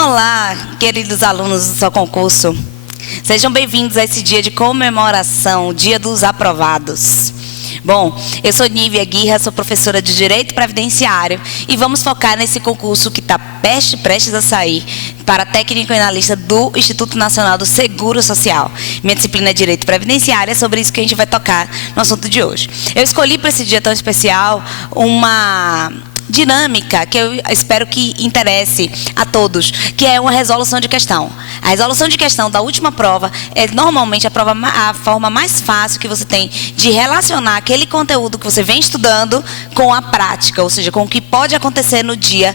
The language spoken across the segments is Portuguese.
Olá, queridos alunos do seu concurso. Sejam bem-vindos a esse dia de comemoração, o Dia dos Aprovados. Bom, eu sou Nívia Guirra, sou professora de Direito Previdenciário e vamos focar nesse concurso que está prestes a sair para técnico e analista do Instituto Nacional do Seguro Social. Minha disciplina é Direito Previdenciário, é sobre isso que a gente vai tocar no assunto de hoje. Eu escolhi para esse dia tão especial uma dinâmica que eu espero que interesse a todos, que é uma resolução de questão. A resolução de questão da última prova é normalmente a forma mais fácil que você tem de relacionar aquele conteúdo que você vem estudando com a prática, ou seja, com o que pode acontecer no dia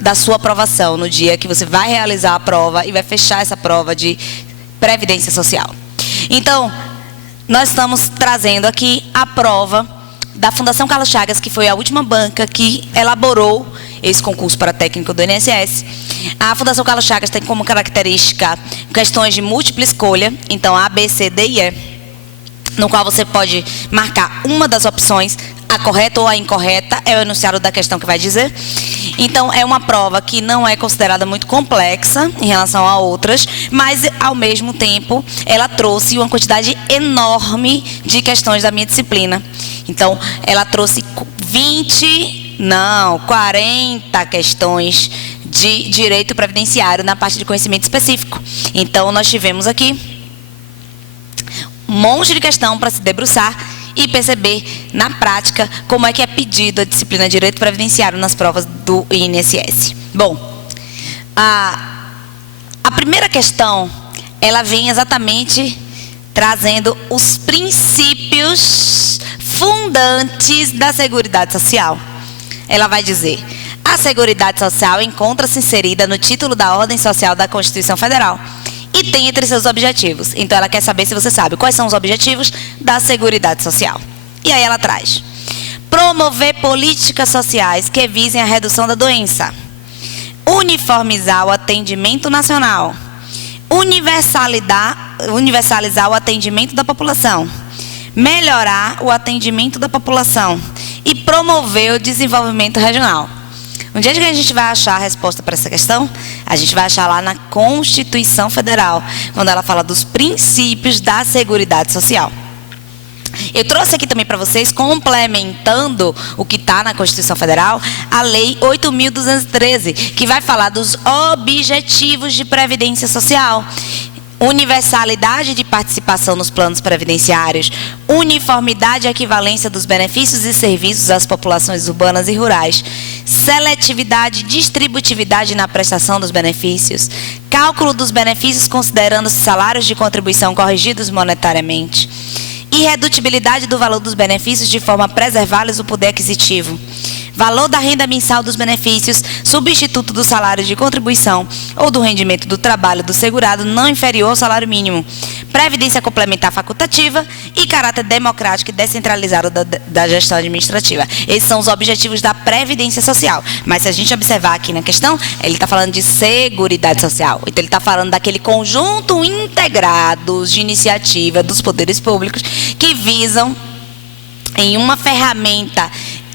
da sua aprovação, no dia que você vai realizar a prova e vai fechar essa prova de Previdência Social. Então, nós estamos trazendo aqui a prova da Fundação Carlos Chagas, que foi a última banca que elaborou esse concurso para técnico do INSS. A Fundação Carlos Chagas tem como característica questões de múltipla escolha, então A, B, C, D e E, no qual você pode marcar uma das opções, a correta ou a incorreta, é o enunciado da questão que vai dizer. Então, é uma prova que não é considerada muito complexa em relação a outras, mas, ao mesmo tempo, ela trouxe uma quantidade enorme de questões da minha disciplina. Então, ela trouxe 40 questões de direito previdenciário na parte de conhecimento específico. Então, nós tivemos aqui um monte de questão para se debruçar e perceber, na prática, como é que é pedido a disciplina de Direito Previdenciário nas provas do INSS. Bom, a primeira questão, ela vem exatamente trazendo os princípios fundantes da Seguridade Social. Ela vai dizer: a Seguridade Social encontra-se inserida no título da Ordem Social da Constituição Federal e tem entre seus objetivos. Então, ela quer saber se você sabe quais são os objetivos da Seguridade Social. E aí ela traz: promover políticas sociais que visem a redução da doença, uniformizar o atendimento nacional, universalizar o atendimento da população, melhorar o atendimento da população e promover o desenvolvimento regional. Onde é que a gente vai achar a resposta para essa questão? A gente vai achar lá na Constituição Federal, quando ela fala dos princípios da Seguridade Social. Eu trouxe aqui também para vocês, complementando o que está na Constituição Federal, a Lei 8.213, que vai falar dos objetivos de previdência social. Universalidade de participação nos planos previdenciários, uniformidade e equivalência dos benefícios e serviços às populações urbanas e rurais, seletividade e distributividade na prestação dos benefícios, cálculo dos benefícios considerando salários de contribuição corrigidos monetariamente, irredutibilidade do valor dos benefícios de forma a preservar-lhes o poder aquisitivo, valor da renda mensal dos benefícios, substituto do salário de contribuição ou do rendimento do trabalho do segurado não inferior ao salário mínimo, previdência complementar facultativa e caráter democrático e descentralizado da gestão administrativa. Esses são os objetivos da Previdência Social. Mas se a gente observar aqui na questão, ele está falando de Seguridade Social. Então, ele está falando daquele conjunto integrado de iniciativa dos poderes públicos que visam, em uma ferramenta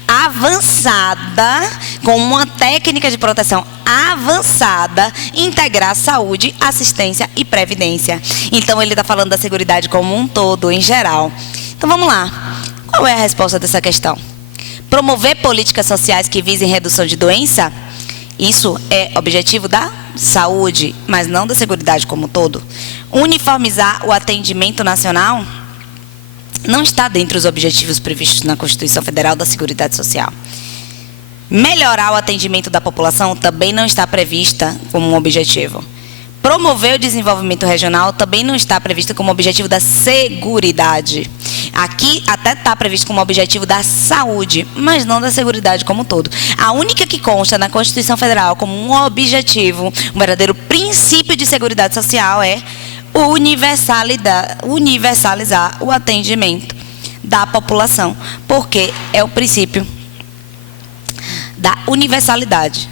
avançada, com uma técnica de proteção avançada, integrar saúde, assistência e previdência. Então, ele está falando da seguridade como um todo, em geral. Então, vamos lá. Qual é a resposta dessa questão? Promover políticas sociais que visem redução de doença? Isso é objetivo da saúde, mas não da seguridade como um todo. Uniformizar o atendimento nacional? Não está dentre os objetivos previstos na Constituição Federal da Seguridade Social. Melhorar o atendimento da população também não está prevista como um objetivo. Promover o desenvolvimento regional também não está previsto como objetivo da seguridade. Aqui até está previsto como objetivo da saúde, mas não da seguridade como um todo. A única que consta na Constituição Federal como um objetivo, um verdadeiro princípio de seguridade social é universalizar o atendimento da população, porque é o princípio da universalidade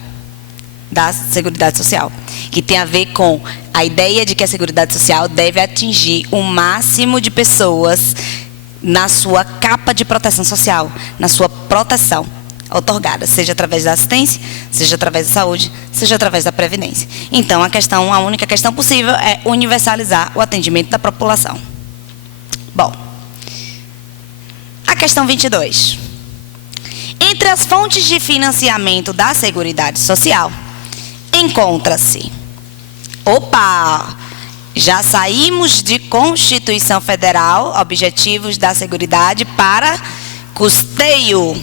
da Seguridade Social, que tem a ver com a ideia de que a Seguridade Social deve atingir o máximo de pessoas na sua capa de proteção social, na sua proteção. outorgada, seja através da assistência, seja através da saúde, seja através da previdência. Então, a única questão possível é universalizar o atendimento da população. Bom, a questão 22. Entre as fontes de financiamento da Seguridade Social, encontra-se... Opa! Já saímos de Constituição Federal, objetivos da Seguridade para custeio.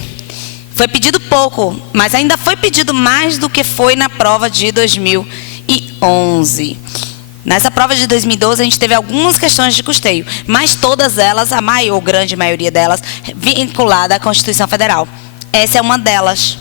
Foi pedido pouco, mas ainda foi pedido mais do que foi na prova de 2011. Nessa prova de 2012, a gente teve algumas questões de custeio, mas todas elas, a grande maioria delas, vinculada à Constituição Federal. Essa é uma delas.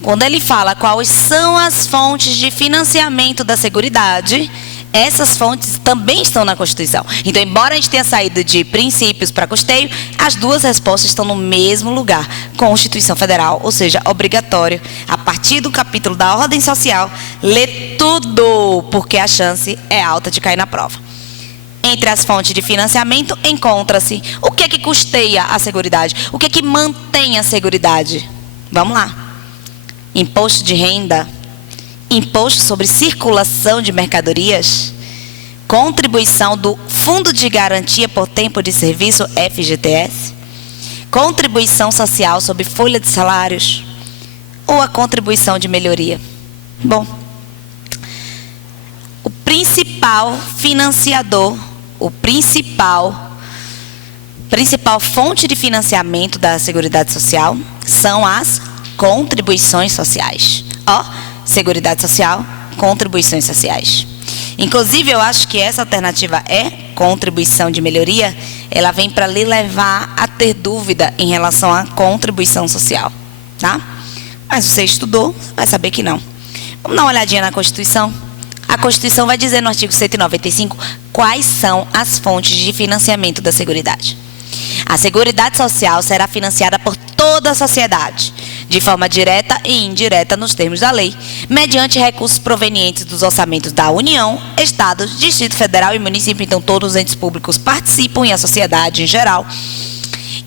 Quando ele fala quais são as fontes de financiamento da Seguridade, essas fontes também estão na Constituição. Então, embora a gente tenha saído de princípios para custeio, as duas respostas estão no mesmo lugar. Constituição Federal, ou seja, obrigatório, a partir do capítulo da ordem social, ler tudo, porque a chance é alta de cair na prova. Entre as fontes de financiamento, encontra-se o que é que custeia a Seguridade, o que é que mantém a Seguridade. Vamos lá. Imposto de renda, imposto sobre circulação de mercadorias, contribuição do Fundo de Garantia por Tempo de Serviço, FGTS, contribuição social sobre folha de salários ou a contribuição de melhoria. Bom, o principal financiador, principal fonte de financiamento da Seguridade Social são as contribuições sociais. Seguridade Social, contribuições sociais. Inclusive, eu acho que essa alternativa é contribuição de melhoria, ela vem para lhe levar a ter dúvida em relação à contribuição social, tá? Mas você estudou, vai saber que não. Vamos dar uma olhadinha na Constituição? A Constituição vai dizer no artigo 195 quais são as fontes de financiamento da Seguridade. A Seguridade Social será financiada por toda a sociedade, de forma direta e indireta nos termos da lei, mediante recursos provenientes dos orçamentos da União, Estados, Distrito Federal e município. Então, todos os entes públicos participam e a sociedade em geral.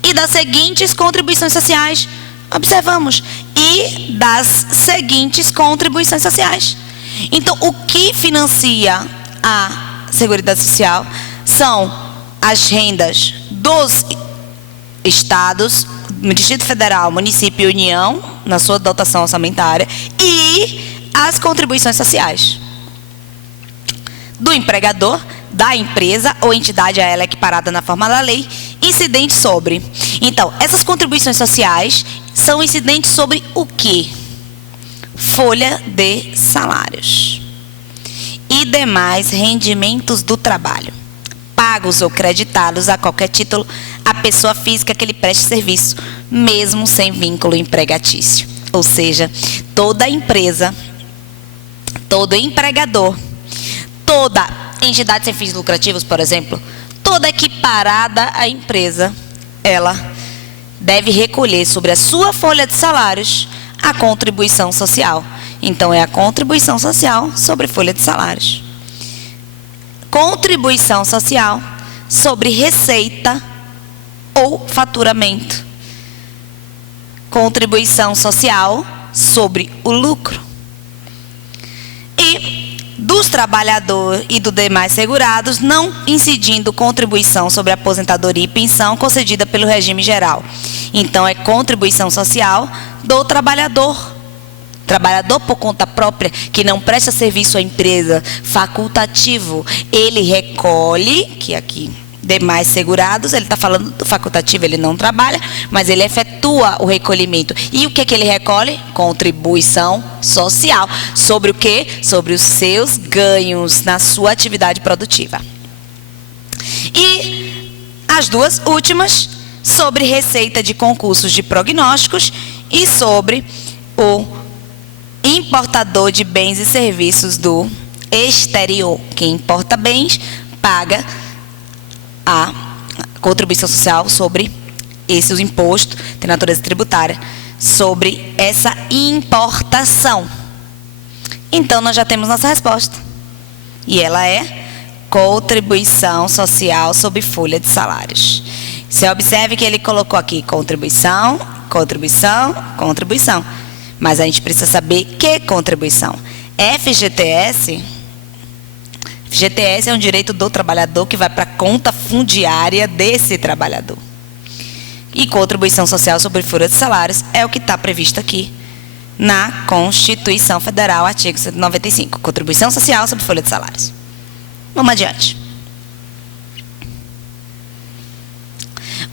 E das seguintes contribuições sociais, observamos, e das seguintes contribuições sociais. Então, o que financia a Seguridade Social são as rendas dos estados, Distrito Federal, município e União, na sua dotação orçamentária, e as contribuições sociais do empregador, da empresa ou entidade a ela equiparada na forma da lei, incidente sobre. Então, essas contribuições sociais são incidentes sobre o quê? Folha de salários e demais rendimentos do trabalho, pagos ou creditados a qualquer título à pessoa física que lhe preste serviço, mesmo sem vínculo empregatício. Ou seja, toda empresa, todo empregador, toda entidade sem fins lucrativos, por exemplo, toda equiparada à empresa, ela deve recolher sobre a sua folha de salários a contribuição social. Então, é a contribuição social sobre folha de salários. Contribuição social sobre receita ou faturamento. Contribuição social sobre o lucro. E dos trabalhadores e dos demais segurados, não incidindo contribuição sobre aposentadoria e pensão concedida pelo regime geral. Então, é contribuição social do trabalhador. Trabalhador por conta própria, que não presta serviço à empresa, facultativo, ele recolhe, que aqui, demais segurados, ele está falando do facultativo, ele não trabalha, mas ele efetua o recolhimento. E o que é que ele recolhe? Contribuição social. Sobre o quê? Sobre os seus ganhos na sua atividade produtiva. E as duas últimas, sobre receita de concursos de prognósticos e sobre o importador de bens e serviços do exterior. Quem importa bens paga a contribuição social sobre esses impostos, tem natureza tributária, sobre essa importação. Então, nós já temos nossa resposta. E ela é contribuição social sobre folha de salários. Você observe que ele colocou aqui contribuição, contribuição, contribuição. Mas a gente precisa saber que contribuição. FGTS é um direito do trabalhador que vai para a conta fundiária desse trabalhador. E contribuição social sobre folha de salários é o que está previsto aqui na Constituição Federal, artigo 195. Contribuição social sobre folha de salários. Vamos adiante.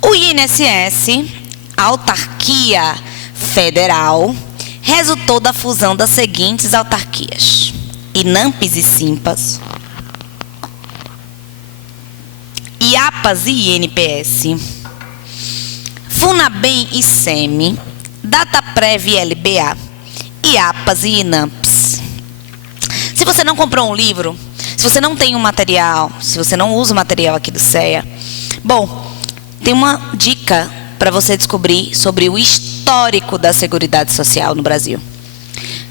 O INSS, autarquia federal, resultou da fusão das seguintes autarquias: INAMPs e SIMPAS, IAPAS e INPS, FUNABEM e SEMI, DATAPREV e LBA, IAPAS e INAMPS. Se você não comprou um livro, se você não tem um material, se você não usa o material aqui do CEA, bom, tem uma dica para você descobrir sobre o histórico da Seguridade Social no Brasil.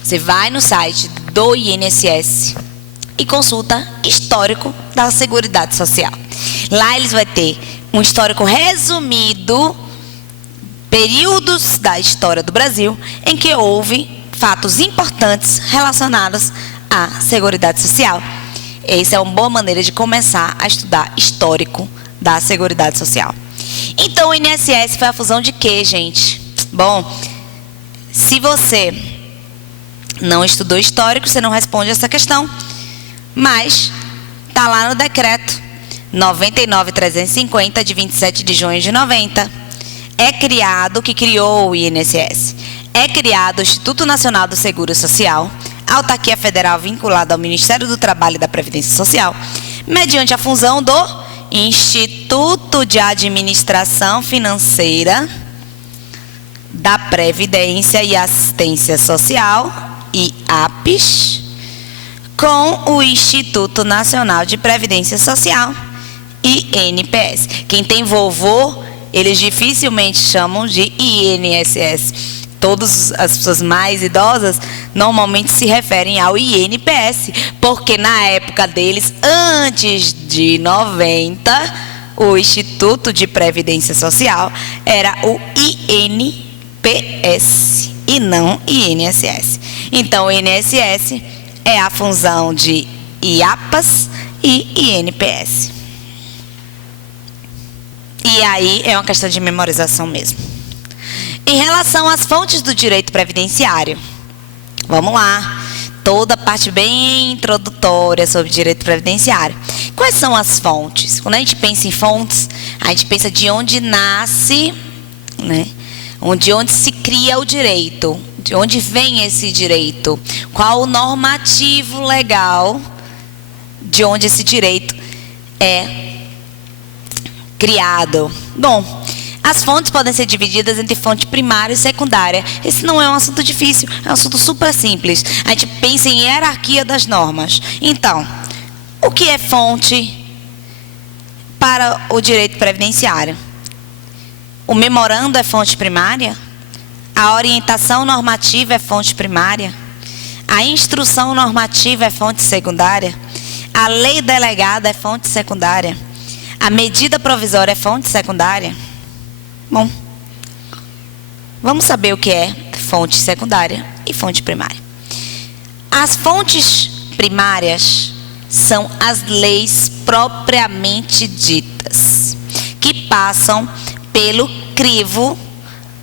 Você vai no site do INSS e consulta histórico da Seguridade Social. Lá eles vão ter um histórico resumido, períodos da história do Brasil em que houve fatos importantes relacionados à Seguridade Social. Essa é uma boa maneira de começar a estudar histórico da Seguridade Social. Então, o INSS foi a fusão de quê, gente? Bom, se você não estudou histórico, você não responde essa questão. Mas está lá no decreto 99.350, de 27 de junho de 90. É criado, que criou o INSS, é criado o Instituto Nacional do Seguro Social, autarquia federal vinculada ao Ministério do Trabalho e da Previdência Social, mediante a fusão do Instituto de Administração Financeira da Previdência e Assistência Social, IAPES, com o Instituto Nacional de Previdência Social, INPS. Quem tem vovô, eles dificilmente chamam de INSS. Todas as pessoas mais idosas normalmente se referem ao INPS, porque na época deles, antes de 90, o Instituto de Previdência Social era o INPS e não INSS. Então, o INSS é a fusão de IAPAS e INPS. E aí é uma questão de memorização mesmo. Em relação às fontes do direito previdenciário, vamos lá, toda a parte bem introdutória sobre direito previdenciário. Quais são as fontes? Quando a gente pensa em fontes, a gente pensa de onde nasce, né? De onde se cria o direito, de onde vem esse direito, qual o normativo legal de onde esse direito é criado. Bom, as fontes podem ser divididas entre fonte primária e secundária. Esse não é um assunto difícil, é um assunto super simples. A gente pensa em hierarquia das normas. Então, o que é fonte para o direito previdenciário? O memorando é fonte primária? A orientação normativa é fonte primária? A instrução normativa é fonte secundária? A lei delegada é fonte secundária? A medida provisória é fonte secundária? Bom, vamos saber o que é fonte secundária e fonte primária. As fontes primárias são as leis propriamente ditas, que passam pelo crivo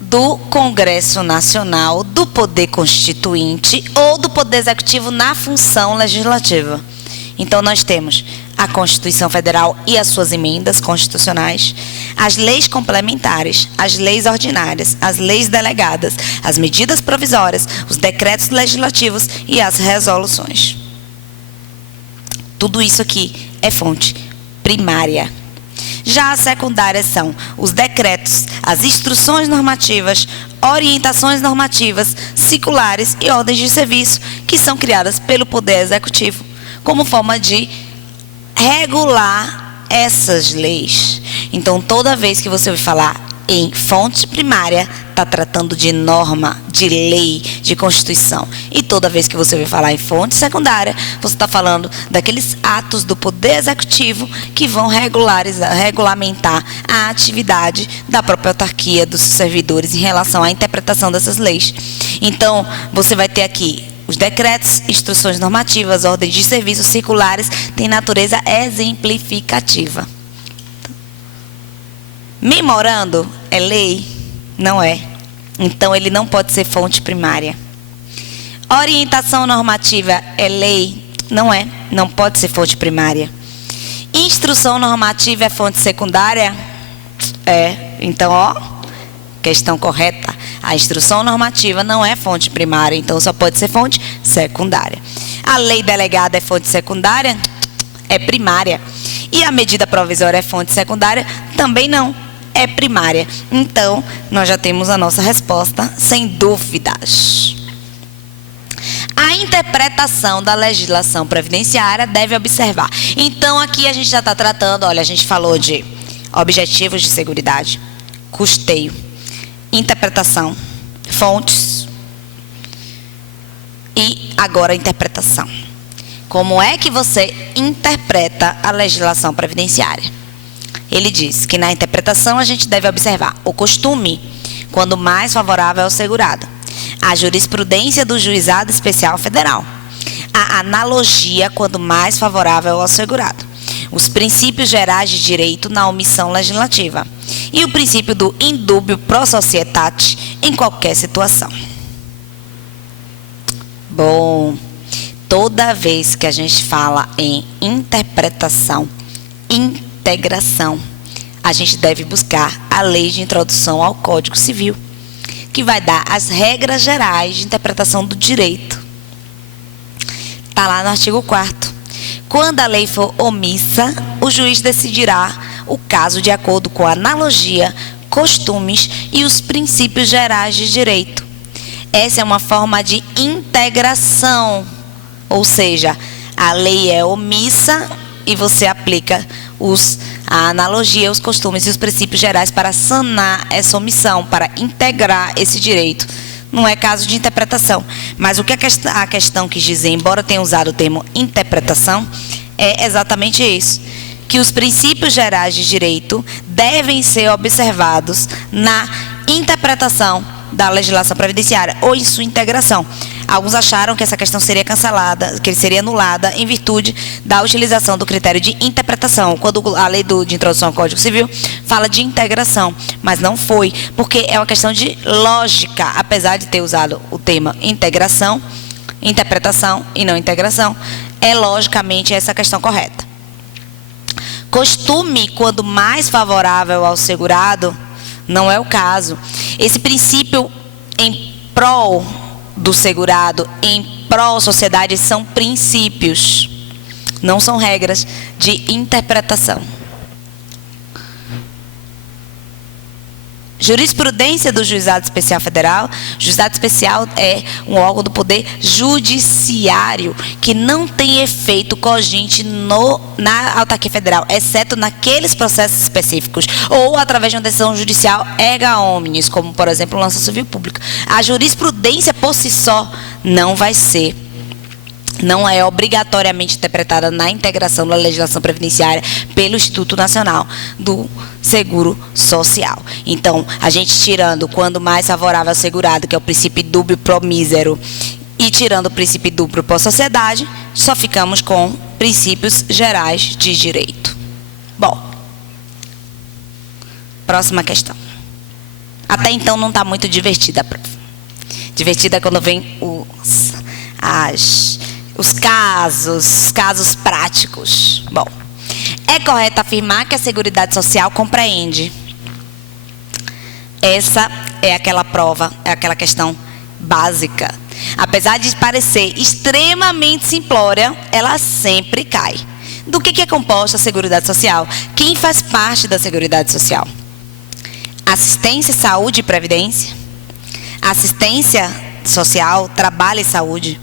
do Congresso Nacional, do Poder Constituinte ou do Poder Executivo na função legislativa. Então, nós temos a Constituição Federal e as suas emendas constitucionais, as leis complementares, as leis ordinárias, as leis delegadas, as medidas provisórias, os decretos legislativos e as resoluções. Tudo isso aqui é fonte primária. Já as secundárias são os decretos, as instruções normativas, orientações normativas, circulares e ordens de serviço que são criadas pelo Poder Executivo como forma de regular essas leis. Então, toda vez que você ouvir falar em fonte primária, está tratando de norma, de lei, de Constituição. E toda vez que você vai falar em fonte secundária, você está falando daqueles atos do Poder Executivo que vão regulamentar a atividade da própria autarquia, dos servidores em relação à interpretação dessas leis. Então, você vai ter aqui os decretos, instruções normativas, ordens de serviço, circulares, têm natureza exemplificativa. Memorando é lei? Não é. Então, ele não pode ser fonte primária. Orientação normativa é lei? Não é. Não pode ser fonte primária. Instrução normativa é fonte secundária? É. Então, questão correta. A instrução normativa não é fonte primária, então só pode ser fonte secundária. A lei delegada é fonte secundária? É primária. E a medida provisória é fonte secundária? Também não. É primária. Então, nós já temos a nossa resposta, sem dúvidas. A interpretação da legislação previdenciária deve observar. Então, aqui a gente já está tratando, olha, a gente falou de objetivos de seguridade, custeio, interpretação, fontes e agora a interpretação. Como é que você interpreta a legislação previdenciária? Ele diz que na interpretação a gente deve observar o costume, quando mais favorável ao segurado, a jurisprudência do Juizado Especial Federal, a analogia, quando mais favorável ao segurado, os princípios gerais de direito na omissão legislativa e o princípio do indúbio pro societate em qualquer situação. Bom, toda vez que a gente fala em interpretação, integração, a gente deve buscar a lei de introdução ao Código Civil, que vai dar as regras gerais de interpretação do direito. Está lá no artigo 4º. Quando a lei for omissa, o juiz decidirá o caso de acordo com a analogia, costumes e os princípios gerais de direito. Essa é uma forma de integração, ou seja, a lei é omissa e você aplica a analogia, os costumes e os princípios gerais para sanar essa omissão, para integrar esse direito. Não é caso de interpretação. Mas o que a questão quis dizer, embora tenha usado o termo interpretação, é exatamente isso. Que os princípios gerais de direito devem ser observados na interpretação da legislação previdenciária ou em sua integração. Alguns acharam que essa questão seria cancelada, que seria anulada em virtude da utilização do critério de interpretação, quando a lei de introdução ao Código Civil fala de integração, mas não foi, porque é uma questão de lógica, apesar de ter usado o tema integração, interpretação e não integração, é logicamente essa a questão correta. Costume, quando mais favorável ao segurado, não é o caso. Esse princípio em prol do segurado, em pró-sociedade, são princípios, não são regras de interpretação. Jurisprudência do Juizado Especial Federal. Juizado Especial é um órgão do Poder Judiciário que não tem efeito cogente na autarquia federal, exceto naqueles processos específicos ou através de uma decisão judicial erga omnes, como, por exemplo, lança civil pública. A jurisprudência por si só não é obrigatoriamente interpretada na integração da legislação previdenciária pelo Instituto Nacional do Seguro Social. Então, a gente tirando quando mais favorável ao segurado, que é o princípio dúbio pro mísero, e tirando o princípio dúbio pro sociedade, só ficamos com princípios gerais de direito. Bom, próxima questão. Até então não está muito divertida a prova. Divertida quando vem os casos práticos. Bom, é correto afirmar que a Seguridade Social compreende. Essa é aquela prova, é aquela questão básica. Apesar de parecer extremamente simplória, ela sempre cai. Do que é composta a Seguridade Social? Quem faz parte da Seguridade Social? Assistência, saúde e previdência. Assistência social, trabalho e saúde.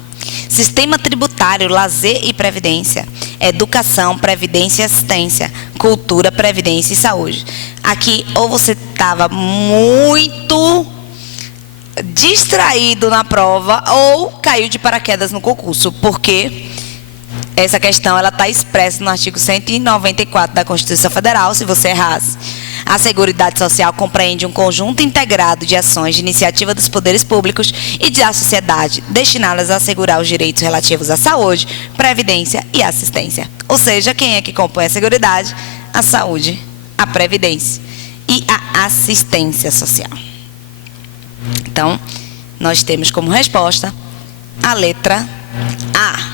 Sistema tributário, lazer e previdência. Educação, previdência e assistência. Cultura, previdência e saúde. Aqui, ou você estava muito distraído na prova ou caiu de paraquedas no concurso, porque essa questão ela está expressa no artigo 194 da Constituição Federal. Se você errasse, a Seguridade Social compreende um conjunto integrado de ações de iniciativa dos poderes públicos e da sociedade destinadas a assegurar os direitos relativos à saúde, previdência e assistência. Ou seja, quem é que compõe a Seguridade? A saúde, a previdência e a assistência social. Então, nós temos como resposta a letra A.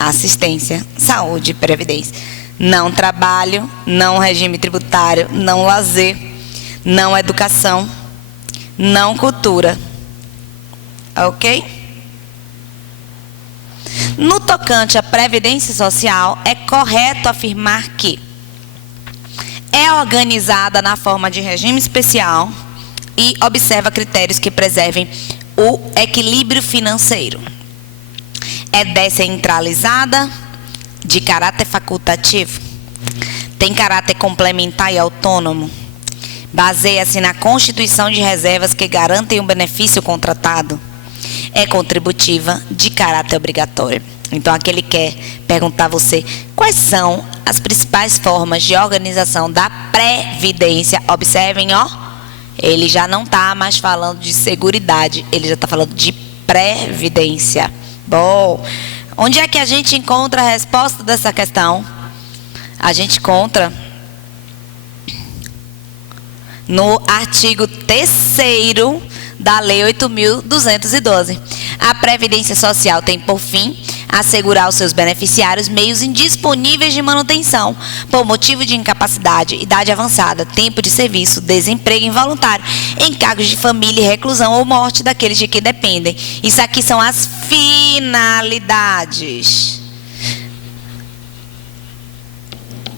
Assistência, saúde e previdência. Não trabalho, não regime tributário, não lazer, não educação, não cultura. Ok? No tocante à previdência social, é correto afirmar que é organizada na forma de regime especial e observa critérios que preservem o equilíbrio financeiro. É descentralizada, de caráter facultativo, tem caráter complementar e autônomo, baseia-se na constituição de reservas que garantem o benefício contratado, é contributiva, de caráter obrigatório. Então, aqui ele quer perguntar a você quais são as principais formas de organização da previdência. Observem, ó, ele já não está mais falando de seguridade, ele já está falando de previdência. Bom, onde é que a gente encontra a resposta dessa questão? A gente encontra no artigo 3º da Lei 8.212. A Previdência Social tem por fim assegurar aos seus beneficiários meios indisponíveis de manutenção por motivo de incapacidade, idade avançada, tempo de serviço, desemprego involuntário, encargos de família e reclusão ou morte daqueles de que dependem. Isso aqui são as finalidades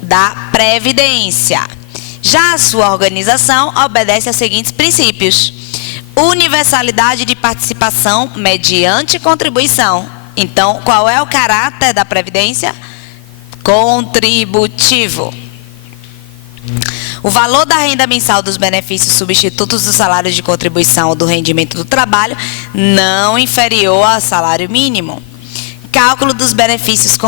da Previdência. Já a sua organização obedece aos seguintes princípios: universalidade de participação mediante contribuição. Então, qual é o caráter da Previdência? Contributivo. O valor da renda mensal dos benefícios substitutos do salário de contribuição ou do rendimento do trabalho não inferior ao salário mínimo. Cálculo dos benefícios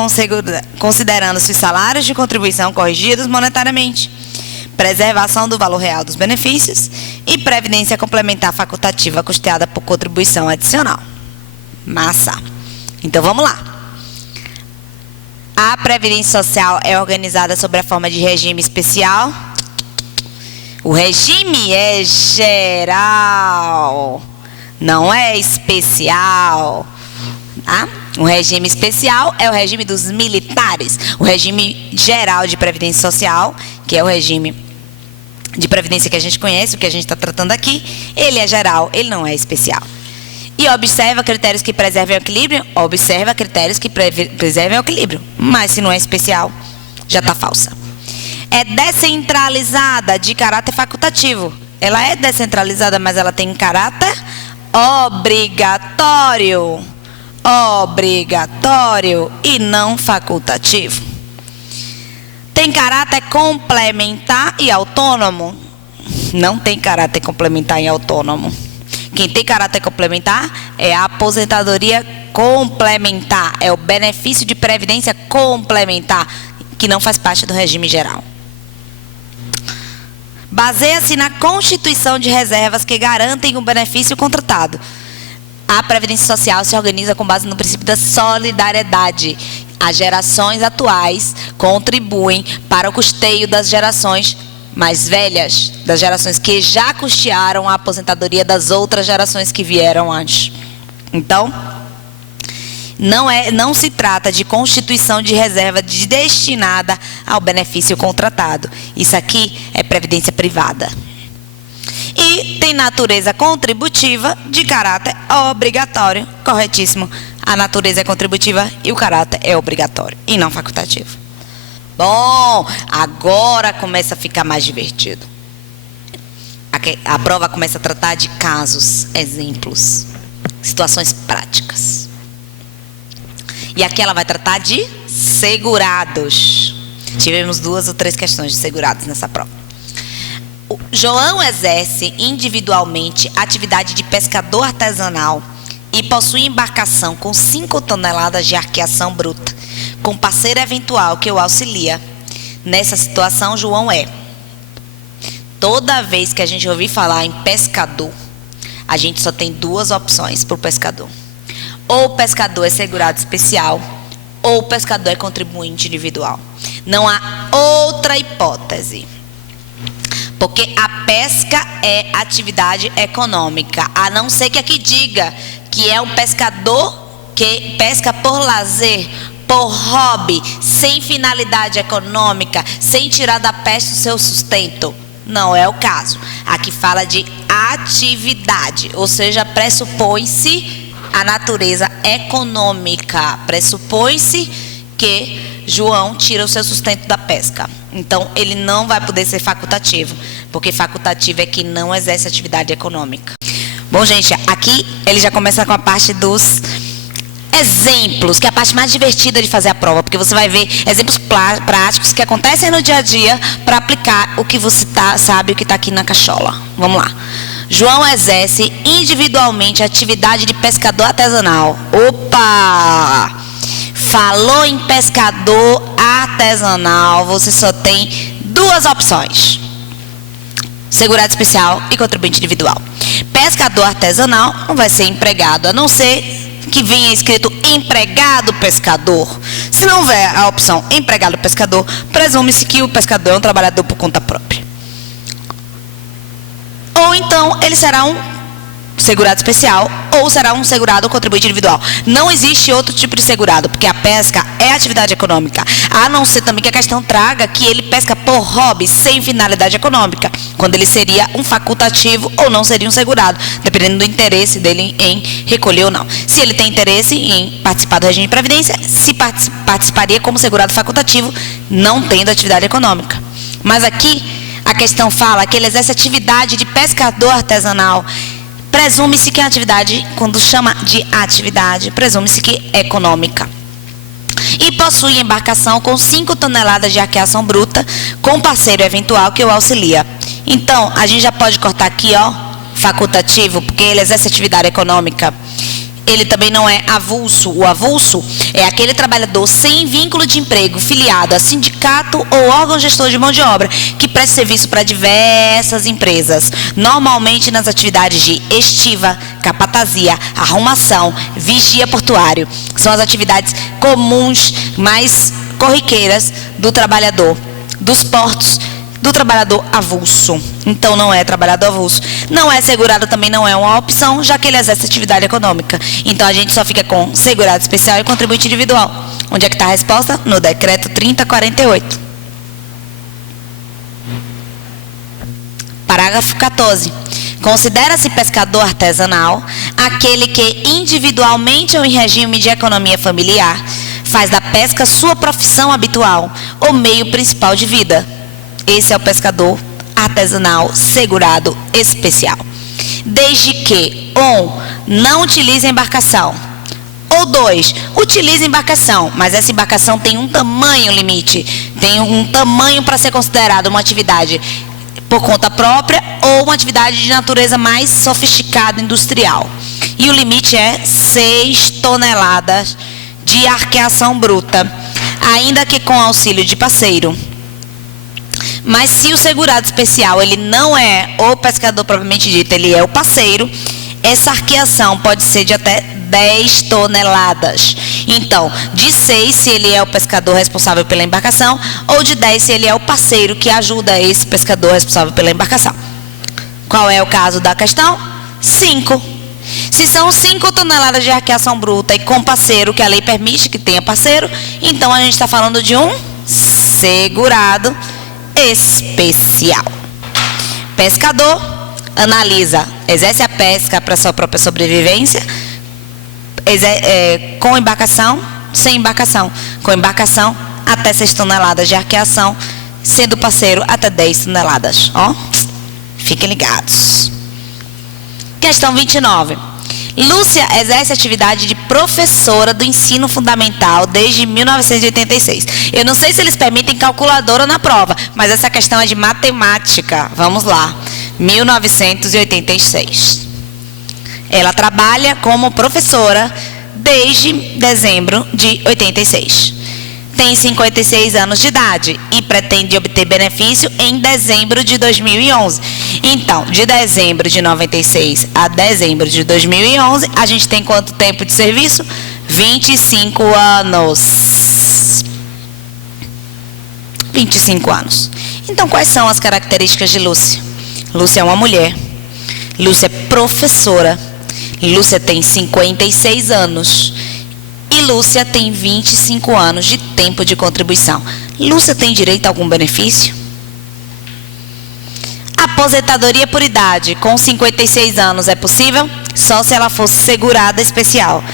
considerando-se os salários de contribuição corrigidos monetariamente. Preservação do valor real dos benefícios e previdência complementar facultativa custeada por contribuição adicional. Massa. Então, vamos lá. A Previdência Social é organizada sob a forma de regime especial. O regime é geral, não é especial. Tá? O regime especial é o regime dos militares. O regime geral de Previdência Social, que é o regime de previdência que a gente conhece, o que a gente está tratando aqui, ele é geral, ele não é especial. E observa critérios que preservem o equilíbrio? Observa critérios que preservem o equilíbrio. Mas se não é especial, já está falsa. É descentralizada, de caráter facultativo. Ela é descentralizada, mas ela tem caráter obrigatório. Obrigatório e não facultativo. Tem caráter complementar e autônomo? Não tem caráter complementar e autônomo. Quem tem caráter complementar é a aposentadoria complementar, é o benefício de previdência complementar, que não faz parte do regime geral. Baseia-se na constituição de reservas que garantem o benefício contratado. A Previdência Social se organiza com base no princípio da solidariedade. As gerações atuais contribuem para o custeio das gerações mais velhas, das gerações que já custearam a aposentadoria das outras gerações que vieram antes. Então, não se trata de constituição de reserva destinada ao benefício contratado. Isso aqui é previdência privada. E tem natureza contributiva de caráter obrigatório. Corretíssimo. A natureza é contributiva e o caráter é obrigatório e não facultativo. Bom, agora começa a ficar mais divertido. A prova começa a tratar de casos, exemplos, situações práticas. E aqui ela vai tratar de segurados. Tivemos 2 ou 3 questões de segurados nessa prova. João exerce individualmente atividade de pescador artesanal e possui embarcação com 5 toneladas de arqueação bruta, com parceiro eventual que o auxilia. Nessa situação, João é. Toda vez que a gente ouvir falar em pescador, a gente só tem 2 opções para o pescador. Ou o pescador é segurado especial, ou o pescador é contribuinte individual. Não há outra hipótese. Porque a pesca é atividade econômica, a não ser que aqui diga que é um pescador que pesca por lazer, por hobby, sem finalidade econômica, sem tirar da pesca o seu sustento. Não é o caso. Aqui fala de atividade, ou seja, pressupõe-se a natureza econômica, pressupõe-se que João tira o seu sustento da pesca. Então, ele não vai poder ser facultativo, porque facultativo é quem não exerce atividade econômica. Bom, gente, aqui ele já começa com a parte dos exemplos, que é a parte mais divertida de fazer a prova, porque você vai ver exemplos práticos que acontecem no dia a dia para aplicar o que você sabe, o que está aqui na cachola. Vamos lá. João exerce individualmente a atividade de pescador artesanal. Opa! Falou em pescador artesanal, você só tem 2 opções: segurado especial e contribuinte individual. Pescador artesanal não vai ser empregado, a não ser que venha escrito empregado pescador. Se não houver a opção empregado pescador, presume-se que o pescador é um trabalhador por conta própria. Ou então ele será um segurado especial ou será um segurado contribuinte individual. Não existe outro tipo de segurado, porque a pesca é atividade econômica, a não ser também que a questão traga que ele pesca por hobby, sem finalidade econômica, quando ele seria um facultativo ou não seria um segurado, dependendo do interesse dele em recolher ou não. Se ele tem interesse em participar do regime de previdência, se participaria como segurado facultativo, não tendo atividade econômica. Mas aqui a questão fala que ele exerce atividade de pescador artesanal. Presume-se que a atividade, quando chama de atividade, presume-se que é econômica. E possui embarcação com 5 toneladas de arqueação bruta, com parceiro eventual que o auxilia. Então, a gente já pode cortar aqui, ó, facultativo, porque ele exerce atividade econômica. Ele também não é avulso. O avulso é aquele trabalhador sem vínculo de emprego, filiado a sindicato ou órgão gestor de mão de obra, que presta serviço para diversas empresas, normalmente nas atividades de estiva, capatazia, arrumação, vigia portuário. São as atividades comuns, mais corriqueiras do trabalhador, dos portos, do trabalhador avulso. Então não é trabalhador avulso. Não é segurado, também não é uma opção, já que ele exerce atividade econômica. Então a gente só fica com segurado especial e contribuinte individual. Onde é que está a resposta? No decreto 3048. Parágrafo 14. Considera-se pescador artesanal aquele que individualmente ou em regime de economia familiar faz da pesca sua profissão habitual ou meio principal de vida. Esse é o pescador artesanal segurado especial. Desde que, 1, não utilize a embarcação. Ou 2, utilize a embarcação, mas essa embarcação tem um tamanho limite, tem um tamanho para ser considerado uma atividade por conta própria ou uma atividade de natureza mais sofisticada, industrial. E o limite é 6 toneladas de arqueação bruta, ainda que com auxílio de parceiro. Mas se o segurado especial ele não é o pescador propriamente dito, ele é o parceiro, essa arqueação pode ser de até 10 toneladas. Então, de 6 se ele é o pescador responsável pela embarcação, ou de 10 se ele é o parceiro que ajuda esse pescador responsável pela embarcação. Qual é o caso da questão? 5. Se são 5 toneladas de arqueação bruta e com parceiro, que a lei permite que tenha parceiro, então a gente está falando de um segurado especial. Pescador analisa, exerce a pesca para sua própria sobrevivência, com embarcação, sem embarcação, com embarcação até 6 toneladas de arqueação, sendo parceiro até 10 toneladas. Ó, fiquem ligados. Questão 29. Lúcia exerce atividade de professora do ensino fundamental desde 1986. Eu não sei se eles permitem calculadora na prova, mas essa questão é de matemática. Vamos lá. 1986. Ela trabalha como professora desde dezembro de 86. Tem 56 anos de idade e pretende obter benefício em dezembro de 2011. Então, de dezembro de 96 a dezembro de 2011, a gente tem quanto tempo de serviço? 25 anos. 25 anos. Então, quais são as características de Lúcia? Lúcia é uma mulher. Lúcia é professora. Lúcia tem 56 anos. E Lúcia tem 25 anos de tempo de contribuição. Lúcia tem direito a algum benefício? Aposentadoria por idade com 56 anos é possível? Só se ela fosse segurada especial.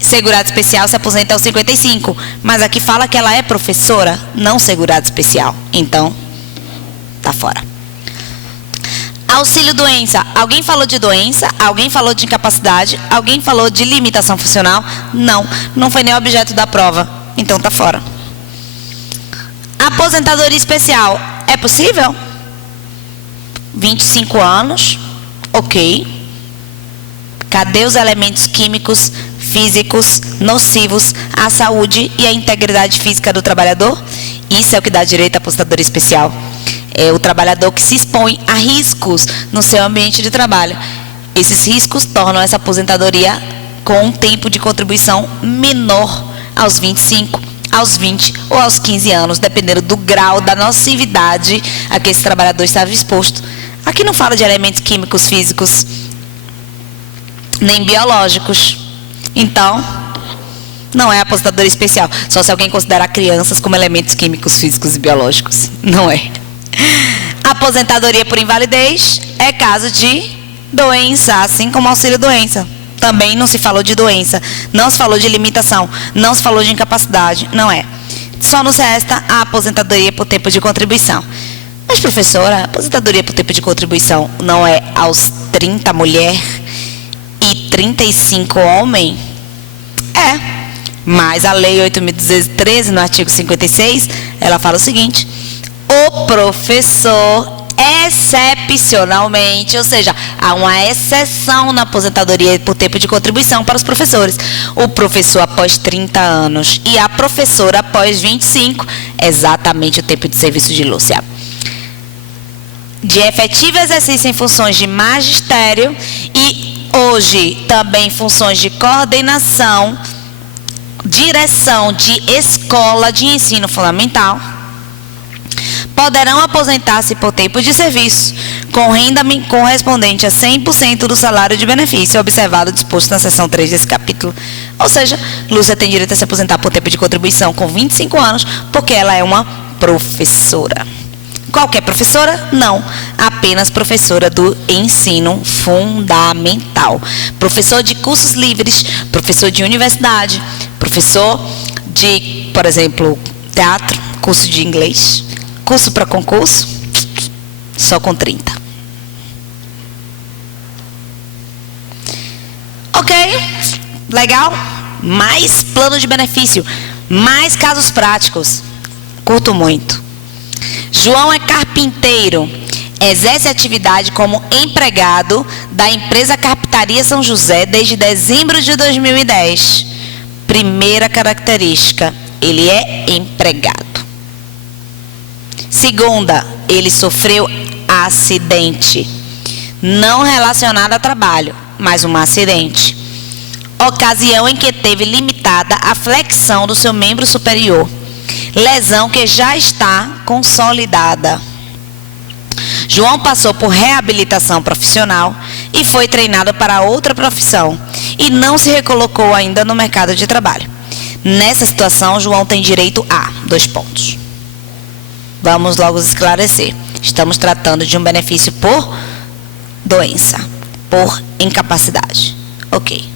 Segurada especial se aposenta aos 55. Mas aqui fala que ela é professora, não segurada especial. Então, tá fora. Auxílio doença. Alguém falou de doença? Alguém falou de incapacidade? Alguém falou de limitação funcional? Não, não foi nem objeto da prova. Então tá fora. Aposentadoria especial. É possível? 25 anos. Ok. Cadê os elementos químicos, físicos, nocivos à saúde e à integridade física do trabalhador? Isso é o que dá direito à aposentadoria especial. É o trabalhador que se expõe a riscos no seu ambiente de trabalho. Esses riscos tornam essa aposentadoria com um tempo de contribuição menor aos 25, aos 20 ou aos 15 anos, dependendo do grau da nocividade a que esse trabalhador estava exposto. Aqui não fala de elementos químicos, físicos, nem biológicos. Então, não é aposentadoria especial. Só se alguém considerar crianças como elementos químicos, físicos e biológicos. Não é. Aposentadoria por invalidez é caso de doença, assim como auxílio doença. Também não se falou de doença, não se falou de limitação, não se falou de incapacidade, não é. Só nos resta a aposentadoria por tempo de contribuição. Mas, professora, a aposentadoria por tempo de contribuição não é aos 30 mulher e 35 homem? É. Mas a Lei 8.213, no artigo 56, ela fala o seguinte: o professor, excepcionalmente, ou seja, há uma exceção na aposentadoria por tempo de contribuição para os professores. O professor após 30 anos e a professora após 25, exatamente o tempo de serviço de Lúcia. De efetivo exercício em funções de magistério e hoje também funções de coordenação, direção de escola de ensino fundamental, poderão aposentar-se por tempo de serviço, com renda correspondente a 100% do salário de benefício, observado o disposto na seção 3 desse capítulo. Ou seja, Lúcia tem direito a se aposentar por tempo de contribuição com 25 anos, porque ela é uma professora. Qualquer professora? Não, apenas professora do ensino fundamental. Professor de cursos livres, professor de universidade, professor de, por exemplo, teatro, curso de inglês, curso para concurso, só com 30. Ok? Legal? Mais plano de benefício, mais casos práticos. Curto muito. João é carpinteiro, exerce atividade como empregado da empresa Carpintaria São José desde dezembro de 2010. Primeira característica, ele é empregado. Segunda, ele sofreu acidente, não relacionado a trabalho, mas um acidente. Ocasião em que teve limitada a flexão do seu membro superior. Lesão que já está consolidada. João passou por reabilitação profissional e foi treinado para outra profissão e não se recolocou ainda no mercado de trabalho. Nessa situação, João tem direito a 2 pontos. Vamos logo esclarecer. Estamos tratando de um benefício por doença, por incapacidade. Ok.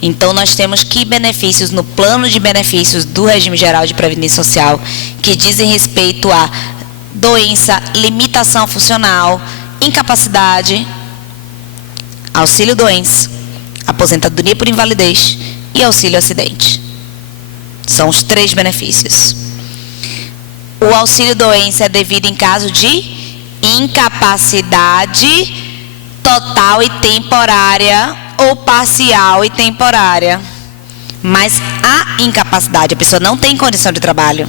Então, nós temos que benefícios no plano de benefícios do regime geral de previdência social que dizem respeito a doença, limitação funcional, incapacidade, auxílio doença, aposentadoria por invalidez e auxílio acidente. São os 3 benefícios. O auxílio doença é devido em caso de incapacidade total e temporária ou parcial e temporária. Mas a incapacidade, a pessoa não tem condição de trabalho.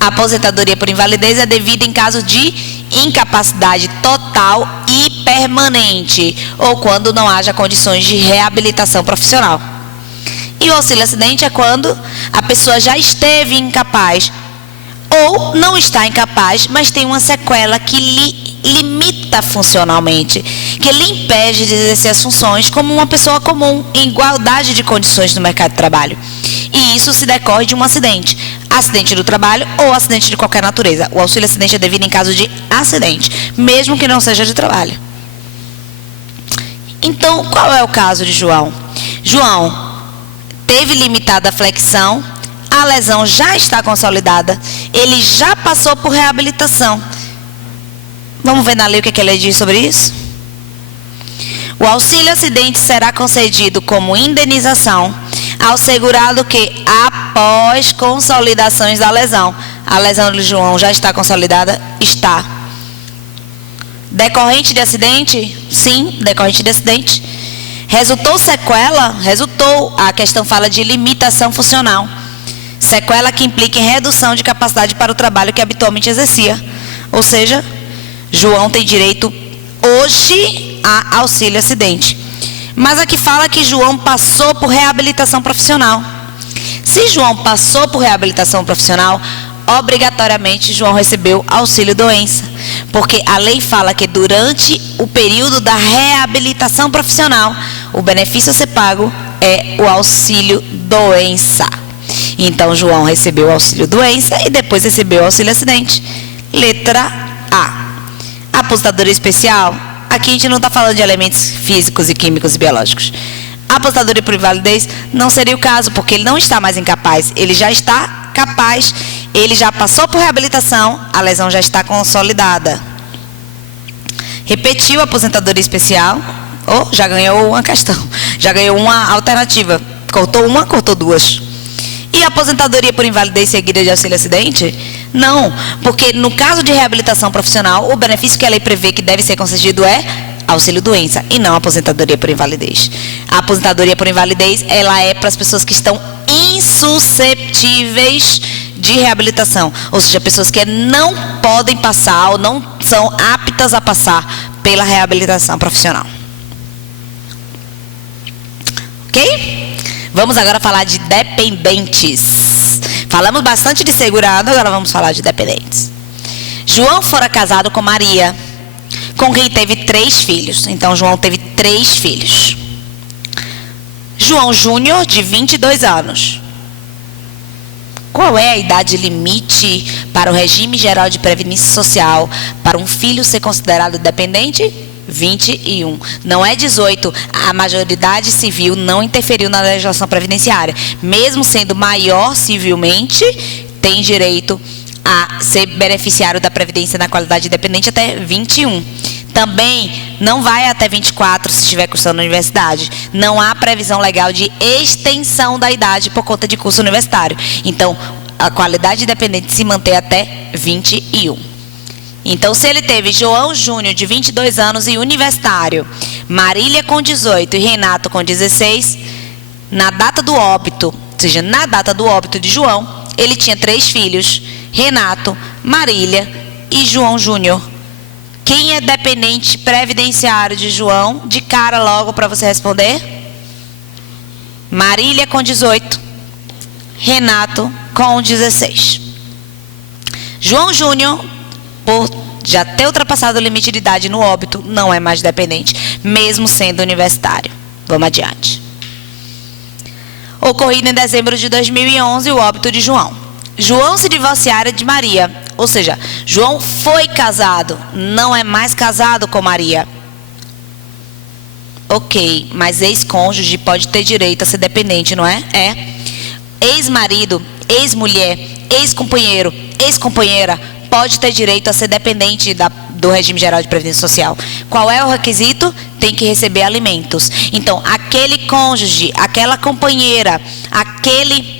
A aposentadoria por invalidez é devida em caso de incapacidade total e permanente, ou quando não haja condições de reabilitação profissional. E o auxílio acidente é quando a pessoa já esteve incapaz, ou não está incapaz, mas tem uma sequela que lhe limita funcionalmente, que lhe impede de exercer as funções como uma pessoa comum, em igualdade de condições no mercado de trabalho. E isso se decorre de um acidente do trabalho ou acidente de qualquer natureza. O auxílio acidente é devido em caso de acidente, mesmo que não seja de trabalho. Então, qual é o caso de João? João teve limitada a flexão, a lesão já está consolidada, ele já passou por reabilitação. Vamos ver na lei o que a lei diz sobre isso? O auxílio acidente será concedido como indenização ao segurado que, após consolidações da lesão, a lesão do João já está consolidada? Está. Decorrente de acidente? Sim, decorrente de acidente. Resultou sequela? Resultou. A questão fala de limitação funcional. Sequela que implica em redução de capacidade para o trabalho que habitualmente exercia. Ou seja, João tem direito hoje a auxílio acidente. Mas aqui fala que João passou por reabilitação profissional. Se João passou por reabilitação profissional, obrigatoriamente João recebeu auxílio doença. Porque a lei fala que durante o período da reabilitação profissional, o benefício a ser pago é o auxílio doença. Então João recebeu o auxílio doença e depois recebeu o auxílio acidente. Letra A. Aposentadoria especial. Aqui a gente não está falando de elementos físicos e químicos e biológicos. A aposentadoria por invalidez não seria o caso, porque ele não está mais incapaz. Ele já está capaz, ele já passou por reabilitação, a lesão já está consolidada. Repetiu a aposentadoria especial, ou já ganhou uma questão, já ganhou uma alternativa. Cortou uma, cortou duas. E a aposentadoria por invalidez seguida de auxílio acidente? Não, porque no caso de reabilitação profissional, o benefício que a lei prevê que deve ser concedido é auxílio doença e não aposentadoria por invalidez. A aposentadoria por invalidez, ela é para as pessoas que estão insusceptíveis de reabilitação, ou seja, pessoas que não podem passar ou não são aptas a passar pela reabilitação profissional. Ok? Vamos agora falar de dependentes. Falamos bastante de segurado, agora vamos falar de dependentes. João fora casado com Maria, com quem teve 3 filhos. Então, João teve 3 filhos. João Júnior, de 22 anos. Qual é a idade limite para o regime geral de previdência social para um filho ser considerado dependente? 21. Não é 18. A maioridade civil não interferiu na legislação previdenciária. Mesmo sendo maior civilmente, tem direito a ser beneficiário da previdência na qualidade de dependente até 21. Também não vai até 24 se estiver cursando na universidade. Não há previsão legal de extensão da idade por conta de curso universitário. Então, a qualidade de dependente se mantém até 21. Então, se ele teve João Júnior, de 22 anos e universitário, Marília com 18 e Renato com 16, na data do óbito, ou seja, na data do óbito de João, ele tinha 3 filhos, Renato, Marília e João Júnior. Quem é dependente previdenciário de João? De cara logo para você responder. Marília com 18, Renato com 16. João Júnior, por já ter ultrapassado o limite de idade no óbito, não é mais dependente, mesmo sendo universitário. Vamos adiante. Ocorrido em dezembro de 2011, o óbito de João. João se divorciara de Maria, ou seja, João foi casado, não é mais casado com Maria. Ok, mas ex-cônjuge pode ter direito a ser dependente, não é? É. Ex-marido, ex-mulher, ex-companheiro, ex-companheira pode ter direito a ser dependente do regime geral de previdência social. Qual é o requisito? Tem que receber alimentos. Então, aquele cônjuge, aquela companheira, aquele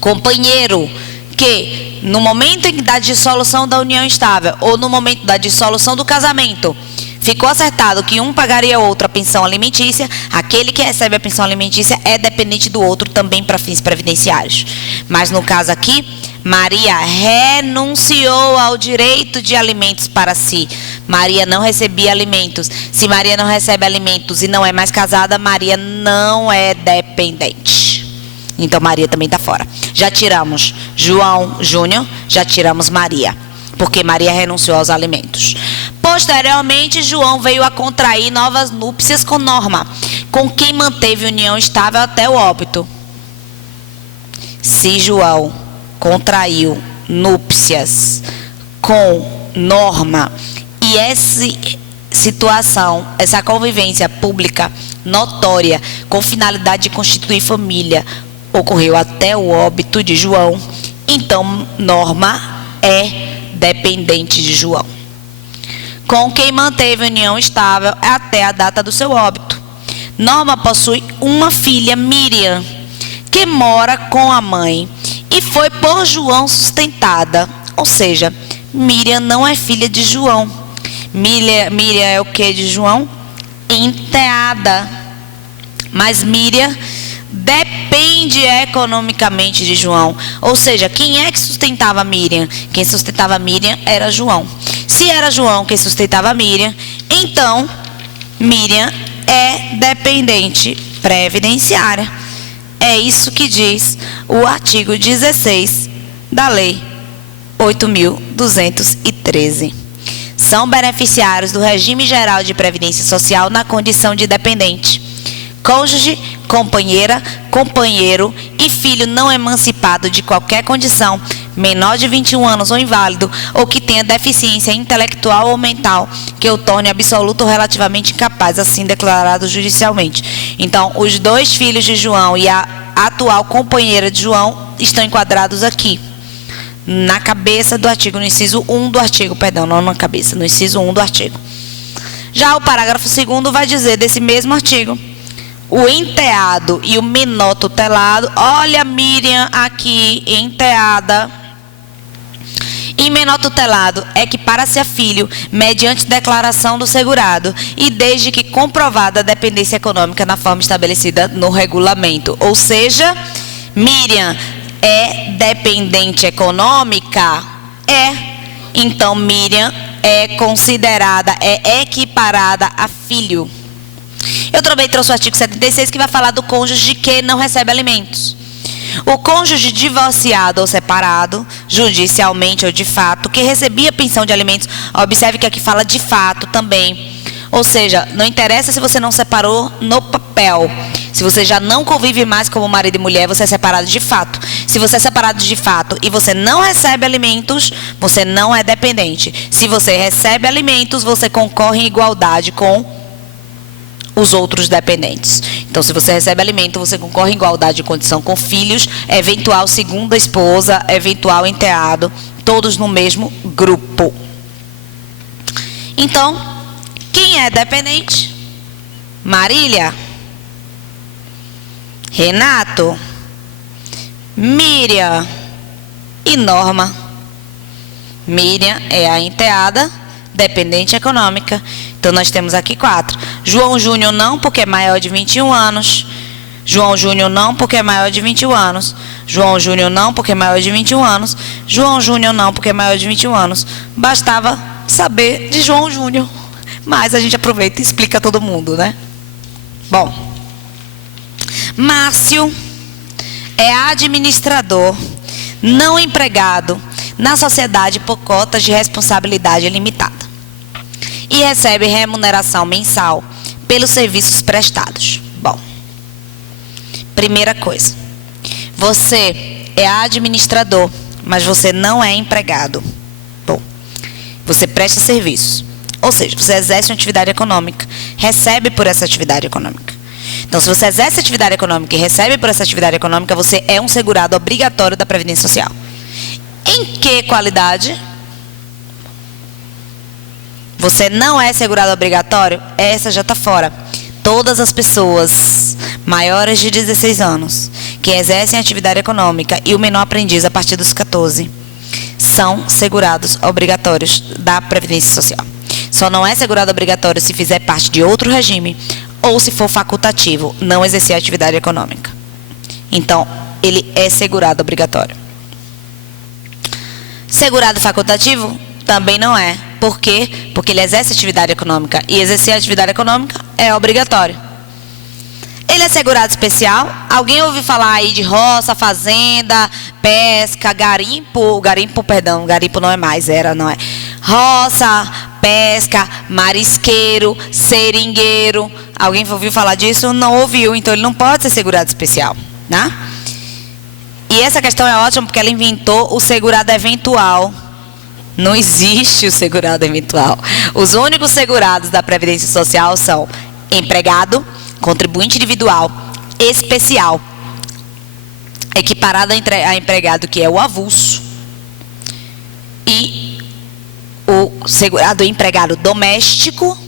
companheiro que no momento da dissolução da união estável ou no momento da dissolução do casamento ficou acertado que um pagaria ao outro a pensão alimentícia, aquele que recebe a pensão alimentícia é dependente do outro também para fins previdenciários. Mas no caso aqui, Maria renunciou ao direito de alimentos para si. Maria não recebia alimentos. Se Maria não recebe alimentos e não é mais casada, Maria não é dependente. Então Maria também está fora. Já tiramos João Júnior, já tiramos Maria, porque Maria renunciou aos alimentos. Posteriormente, João veio a contrair novas núpcias com Norma, com quem manteve união estável até o óbito. Se João contraiu núpcias com Norma e essa situação, essa convivência pública notória com finalidade de constituir família ocorreu até o óbito de João, então Norma é dependente de João, com quem manteve união estável até a data do seu óbito. Norma possui uma filha, Miriam, que mora com a mãe e foi por João sustentada, ou seja, Miriam não é filha de João. Miriam é o que de João? Enteada. Mas Miriam depende economicamente de João. Ou seja, quem é que sustentava Miriam? Quem sustentava Miriam era João. Se era João quem sustentava Miriam, então Miriam é dependente previdenciária. É isso que diz o artigo 16 da Lei 8.213. São beneficiários do regime geral de previdência social na condição de dependente: cônjuge, companheira, companheiro e filho não emancipado de qualquer condição, menor de 21 anos ou inválido, ou que tenha deficiência intelectual ou mental que o torne absoluto ou relativamente incapaz, assim declarado judicialmente. Então, os dois filhos de João e a atual companheira de João estão enquadrados aqui, na cabeça do artigo, no inciso 1 do artigo, perdão, não na cabeça, no inciso 1 do artigo. Já o parágrafo 2º vai dizer desse mesmo artigo: o enteado e o menor tutelado, olha Miriam aqui, enteada e menor tutelado, equipara-se a filho, mediante declaração do segurado, e desde que comprovada a dependência econômica na forma estabelecida no regulamento. Ou seja, Miriam é dependente econômica? É. Então, Miriam é considerada, é equiparada a filho. Eu também trouxe o artigo 76, que vai falar do cônjuge que não recebe alimentos. O cônjuge divorciado ou separado, judicialmente ou de fato, que recebia pensão de alimentos, observe que aqui fala de fato também. Ou seja, não interessa se você não separou no papel. Se você já não convive mais como marido e mulher, você é separado de fato. Se você é separado de fato e você não recebe alimentos, você não é dependente. Se você recebe alimentos, você concorre em igualdade com os outros dependentes. Então, se você recebe alimento, você concorre em igualdade de condição com filhos, eventual segunda esposa, eventual enteado, todos no mesmo grupo. Então, quem é dependente? Marília, Renato, Miriam e Norma. Miriam é a enteada, dependente econômica. Então, nós temos aqui 4. João Júnior não, porque é maior de 21 anos. João Júnior não, porque é maior de 21 anos. João Júnior não, porque é maior de 21 anos. João Júnior não, porque é maior de 21 anos. Bastava saber de João Júnior. Mas a gente aproveita e explica a todo mundo, né? Bom. Márcio é administrador, não empregado, na sociedade por cotas de responsabilidade limitada. E recebe remuneração mensal pelos serviços prestados. Bom, primeira coisa, você é administrador, mas você não é empregado. Bom, você presta serviços, ou seja, você exerce uma atividade econômica, recebe por essa atividade econômica. Então, se você exerce atividade econômica e recebe por essa atividade econômica, você é um segurado obrigatório da Previdência Social. Em que qualidade? Você não é segurado obrigatório? Essa já está fora. Todas as pessoas maiores de 16 anos que exercem atividade econômica e o menor aprendiz a partir dos 14 são segurados obrigatórios da Previdência Social. Só não é segurado obrigatório se fizer parte de outro regime ou se for facultativo, não exercer atividade econômica. Então, ele é segurado obrigatório. Segurado facultativo também não é. Por quê? Porque ele exerce atividade econômica e exercer atividade econômica é obrigatório. Ele é segurado especial. Alguém ouviu falar aí de roça, fazenda, pesca, garimpo? Garimpo não é mais, não é. Roça, pesca, marisqueiro, seringueiro. Alguém ouviu falar disso? Não ouviu, então ele não pode ser segurado especial, né? E essa questão é ótima porque ela inventou o segurado eventual. Não existe o segurado eventual. Os únicos segurados da Previdência Social são empregado, contribuinte individual, especial, equiparado a empregado, que é o avulso, e o segurado empregado doméstico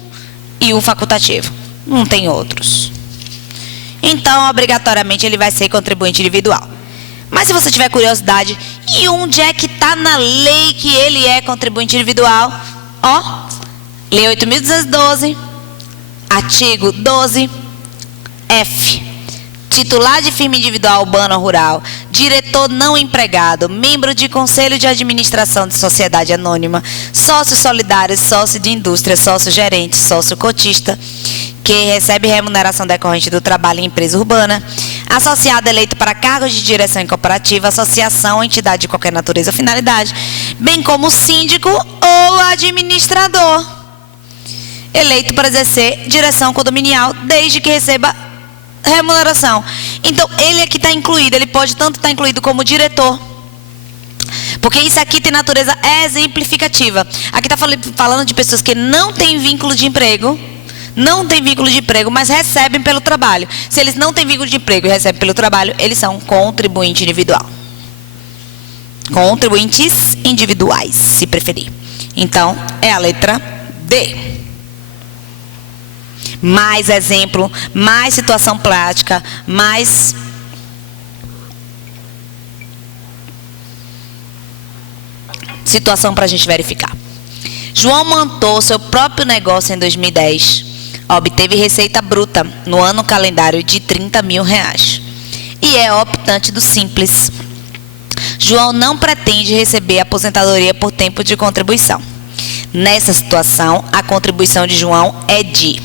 e o facultativo. Não tem outros. Então, obrigatoriamente, ele vai ser contribuinte individual. Mas se você tiver curiosidade, e onde é que está na lei que ele é contribuinte individual? Ó, Lei 8.212, artigo 12, F. Titular de firma individual urbana ou rural, diretor não empregado, membro de conselho de administração de sociedade anônima, sócio solidário, sócio de indústria, sócio gerente, sócio cotista, que recebe remuneração decorrente do trabalho em empresa urbana, associado eleito para cargos de direção em cooperativa, associação ou entidade de qualquer natureza ou finalidade, bem como síndico ou administrador, eleito para exercer direção condominial, desde que receba remuneração. Então, ele aqui está incluído, ele pode tanto estar incluído como diretor, porque isso aqui tem natureza exemplificativa. Aqui está falando de pessoas que não têm vínculo de emprego, mas recebem pelo trabalho. Se eles não têm vínculo de emprego e recebem pelo trabalho, eles são contribuinte individual. Contribuintes individuais, se preferir. Então, é a letra D. Mais exemplo, mais situação prática, mais situação para a gente verificar. João montou seu próprio negócio em 2010. Obteve receita bruta no ano calendário de R$30 mil. E é optante do Simples. João não pretende receber aposentadoria por tempo de contribuição. Nessa situação, a contribuição de João é de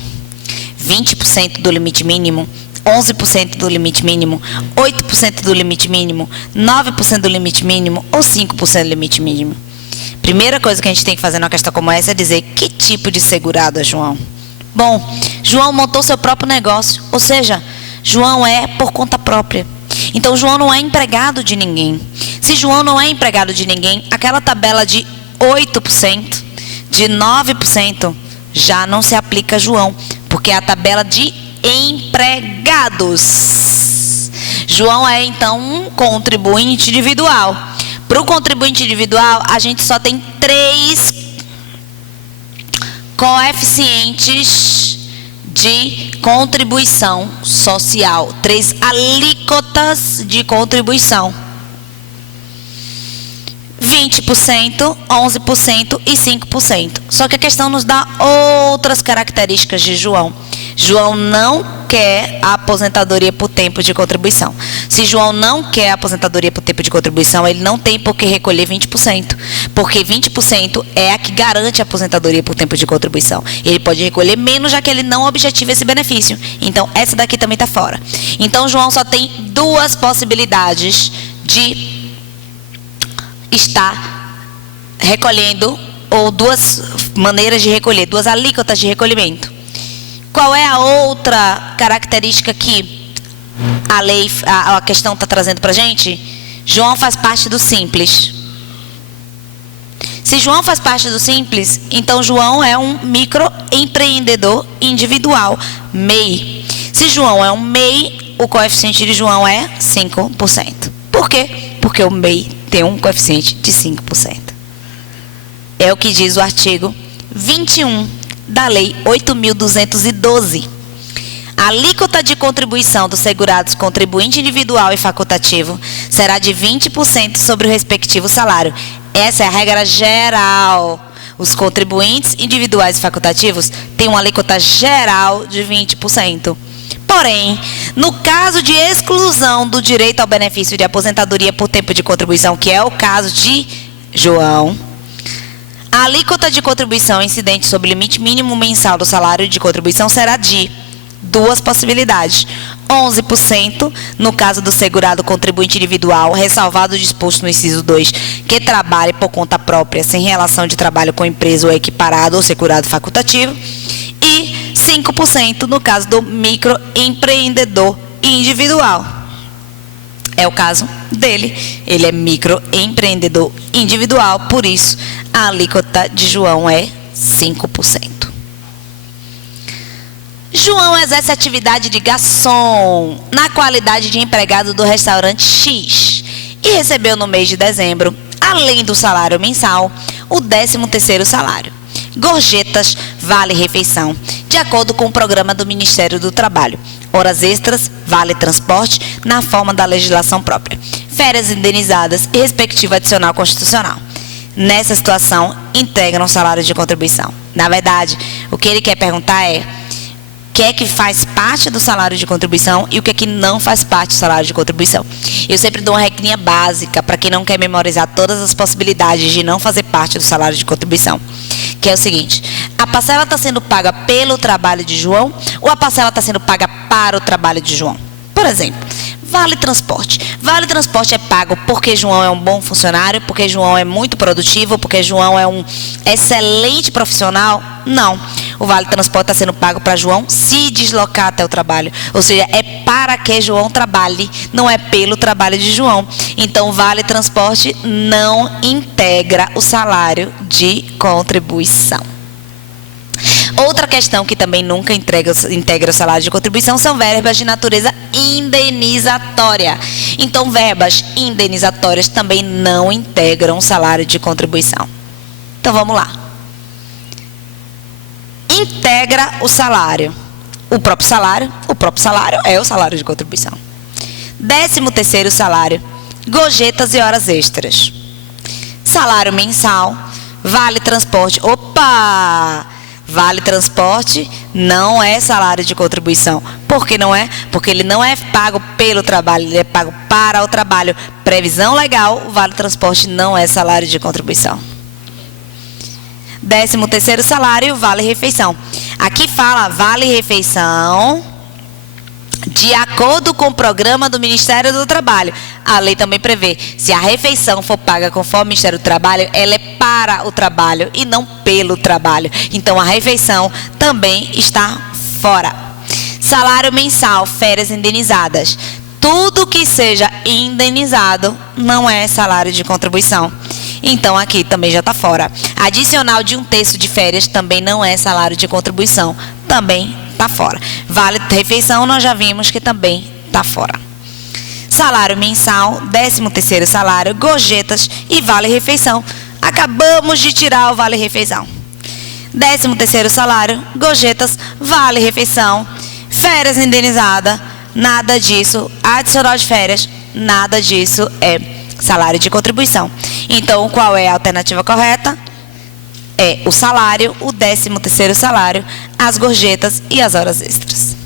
20% do limite mínimo, 11% do limite mínimo, 8% do limite mínimo, 9% do limite mínimo ou 5% do limite mínimo. Primeira coisa que a gente tem que fazer numa questão como essa é dizer que tipo de segurado é João. Bom, João montou seu próprio negócio, ou seja, João é por conta própria. Então, João não é empregado de ninguém. Se João não é empregado de ninguém, aquela tabela de 8%, de 9%, já não se aplica a João, porque é a tabela de empregados. João é, então, um contribuinte individual. Para o contribuinte individual, a gente só tem 3 coeficientes de contribuição social, 3 alíquotas de contribuição: 20%, 11% e 5%. Só que a questão nos dá outras características de João. João não quer a aposentadoria por tempo de contribuição. Se João não quer a aposentadoria por tempo de contribuição, ele não tem por que recolher 20%, porque 20% é a que garante a aposentadoria por tempo de contribuição. Ele pode recolher menos, já que ele não objetiva esse benefício. Então, essa daqui também está fora. Então, João só tem 2 possibilidades de estar recolhendo, ou 2 maneiras de recolher, 2 alíquotas de recolhimento. Qual é a outra característica que a lei, a questão está trazendo para a gente? João faz parte do Simples. Se João faz parte do Simples, então João é um microempreendedor individual, MEI. Se João é um MEI, o coeficiente de João é 5%. Por quê? Porque o MEI tem um coeficiente de 5%. É o que diz o artigo 21 da Lei 8.212. A alíquota de contribuição dos segurados contribuinte individual e facultativo será de 20% sobre o respectivo salário. Essa é a regra geral. Os contribuintes individuais e facultativos têm uma alíquota geral de 20%. Porém, no caso de exclusão do direito ao benefício de aposentadoria por tempo de contribuição, que é o caso de João, a alíquota de contribuição incidente sobre o limite mínimo mensal do salário de contribuição será de duas possibilidades: 11% no caso do segurado contribuinte individual, ressalvado o disposto no inciso 2, que trabalhe por conta própria, sem relação de trabalho com empresa ou equiparado ou segurado facultativo, e 5% no caso do microempreendedor individual. É o caso dele, ele é microempreendedor individual, por isso a alíquota de João é 5%. João exerce atividade de garçom na qualidade de empregado do restaurante X e recebeu no mês de dezembro, além do salário mensal, o 13º salário, gorjetas, vale-refeição, de acordo com o programa do Ministério do Trabalho, horas extras, vale-transporte, na forma da legislação própria, férias indenizadas e respectivo adicional constitucional. Nessa situação, integram salário de contribuição. Na verdade, o que ele quer perguntar é: o que é que faz parte do salário de contribuição e o que é que não faz parte do salário de contribuição. Eu sempre dou uma regrinha básica para quem não quer memorizar todas as possibilidades de não fazer parte do salário de contribuição, que é o seguinte: a parcela está sendo paga pelo trabalho de João ou a parcela está sendo paga para o trabalho de João? Por exemplo, vale transporte. Vale transporte é pago porque João é um bom funcionário, porque João é muito produtivo, porque João é um excelente profissional? Não. O vale transporte está sendo pago para João se deslocar até o trabalho. Ou seja, é para que João trabalhe, não é pelo trabalho de João. Então, o vale transporte não integra o salário de contribuição. Outra questão que também nunca integra o salário de contribuição são verbas de natureza indenizatória. Então, verbas indenizatórias também não integram o salário de contribuição. Então, vamos lá. Integra o salário. O próprio salário é o salário de contribuição. 13º salário, gorjetas e horas extras. Salário mensal, vale transporte. Opa! Vale transporte não é salário de contribuição. Por que não é? Porque ele não é pago pelo trabalho, ele é pago para o trabalho. Previsão legal, o vale transporte não é salário de contribuição. 13º salário, vale-refeição. Aqui fala vale-refeição de acordo com o programa do Ministério do Trabalho. A lei também prevê, se a refeição for paga conforme o Ministério do Trabalho, ela é para o trabalho e não pelo trabalho. Então, a refeição também está fora. Salário mensal, férias indenizadas. Tudo que seja indenizado não é salário de contribuição. Então, aqui também já está fora. Adicional de 1/3 de férias também não é salário de contribuição. Também está fora. Vale-refeição, nós já vimos que também está fora. Salário mensal, 13º salário, gorjetas e vale-refeição. Acabamos de tirar o vale-refeição. 13º salário, gorjetas, vale-refeição, férias indenizada, nada disso. Adicional de férias, nada disso é salário de contribuição. Então, qual é a alternativa correta? É o salário, o 13º salário, as gorjetas e as horas extras.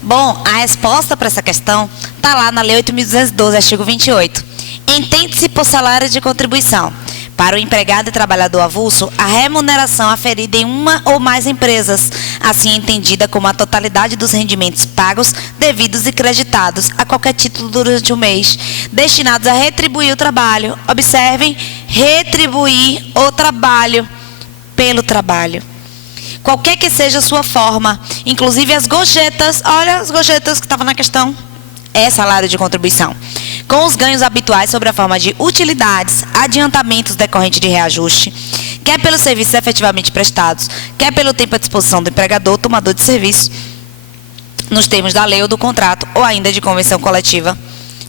Bom, a resposta para essa questão está lá na Lei 8.212, artigo 28. Entende-se por salário de contribuição, para o empregado e trabalhador avulso, a remuneração aferida em uma ou mais empresas, assim entendida como a totalidade dos rendimentos pagos, devidos e creditados a qualquer título durante o mês, destinados a retribuir o trabalho. Observem, retribuir o trabalho pelo trabalho. Qualquer que seja a sua forma, inclusive as gorjetas, olha as gorjetas que estavam na questão, é salário de contribuição. Com os ganhos habituais sobre a forma de utilidades, adiantamentos decorrentes de reajuste, quer pelos serviços efetivamente prestados, quer pelo tempo à disposição do empregador, tomador de serviço, nos termos da lei ou do contrato, ou ainda de convenção coletiva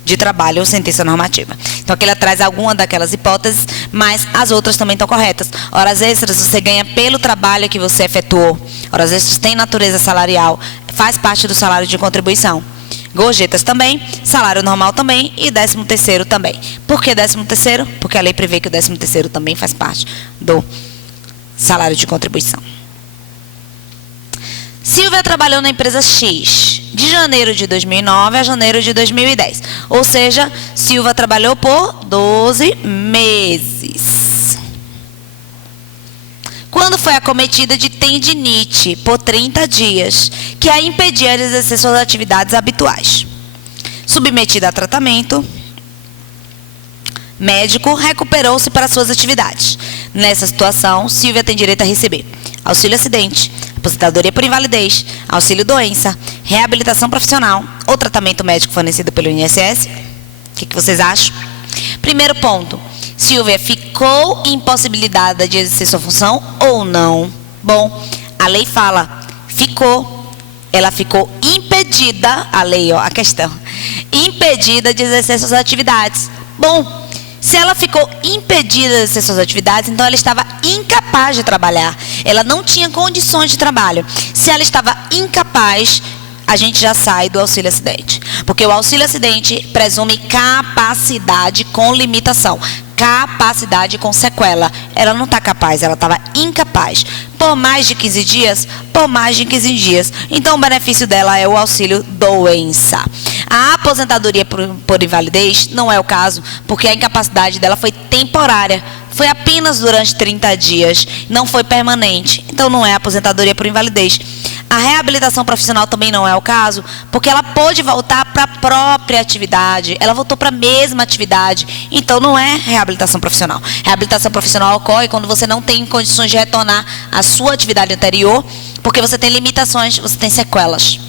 de trabalho ou sentença normativa. Então, aqui ela traz alguma daquelas hipóteses, mas as outras também estão corretas. Horas extras você ganha pelo trabalho que você efetuou. Horas extras têm natureza salarial, faz parte do salário de contribuição. Gorjetas também, salário normal também e 13º também. Por que 13º? Porque a lei prevê que o 13º também faz parte do salário de contribuição. Silvia trabalhou na empresa X de janeiro de 2009 a janeiro de 2010. Ou seja, Silvia trabalhou por 12 meses. Quando foi acometida de tendinite por 30 dias, que a impedia de exercer suas atividades habituais. Submetida a tratamento médico, recuperou-se para suas atividades. Nessa situação, Silvia tem direito a receber auxílio acidente, aposentadoria por invalidez, auxílio doença, reabilitação profissional ou tratamento médico fornecido pelo INSS. O que vocês acham? Primeiro ponto, Silvia ficou impossibilitada de exercer sua função ou não? Bom, a lei fala, ficou. Ela ficou impedida, a lei, ó, a questão, impedida de exercer suas atividades. Bom, se ela ficou impedida de exercer suas atividades, então ela estava incapaz de trabalhar. Ela não tinha condições de trabalho. Se ela estava incapaz, a gente já sai do auxílio acidente. Porque o auxílio acidente presume capacidade com limitação. Capacidade com sequela. Ela não está capaz, ela estava incapaz. Por mais de 15 dias? Por mais de 15 dias. Então, o benefício dela é o auxílio doença. A aposentadoria por invalidez não é o caso, porque a incapacidade dela foi temporária. Foi apenas durante 30 dias, não foi permanente. Então, não é aposentadoria por invalidez. A reabilitação profissional também não é o caso, porque ela pôde voltar para a própria atividade. Ela voltou para a mesma atividade. Então, não é reabilitação profissional. Reabilitação profissional ocorre quando você não tem condições de retornar à sua atividade anterior, porque você tem limitações, você tem sequelas.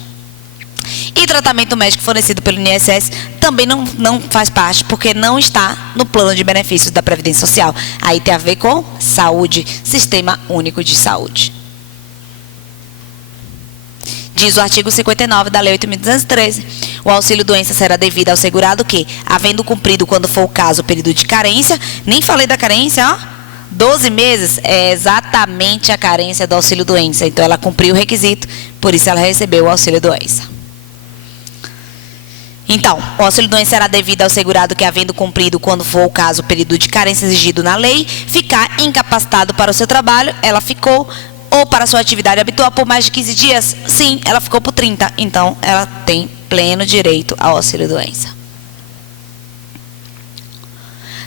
E tratamento médico fornecido pelo INSS também não faz parte, porque não está no plano de benefícios da Previdência Social. Aí tem a ver com saúde, Sistema Único de Saúde. Diz o artigo 59 da Lei 8.213, o auxílio doença será devido ao segurado que, havendo cumprido, quando for o caso, o período de carência, nem falei da carência, ó, 12 meses é exatamente a carência do auxílio doença. Então, ela cumpriu o requisito, por isso ela recebeu o auxílio doença. Então, o auxílio doença será devido ao segurado que, havendo cumprido, quando for o caso, o período de carência exigido na lei, ficar incapacitado para o seu trabalho, ela ficou, ou para a sua atividade habitual por mais de 15 dias? Sim, ela ficou por 30. Então, ela tem pleno direito ao auxílio doença.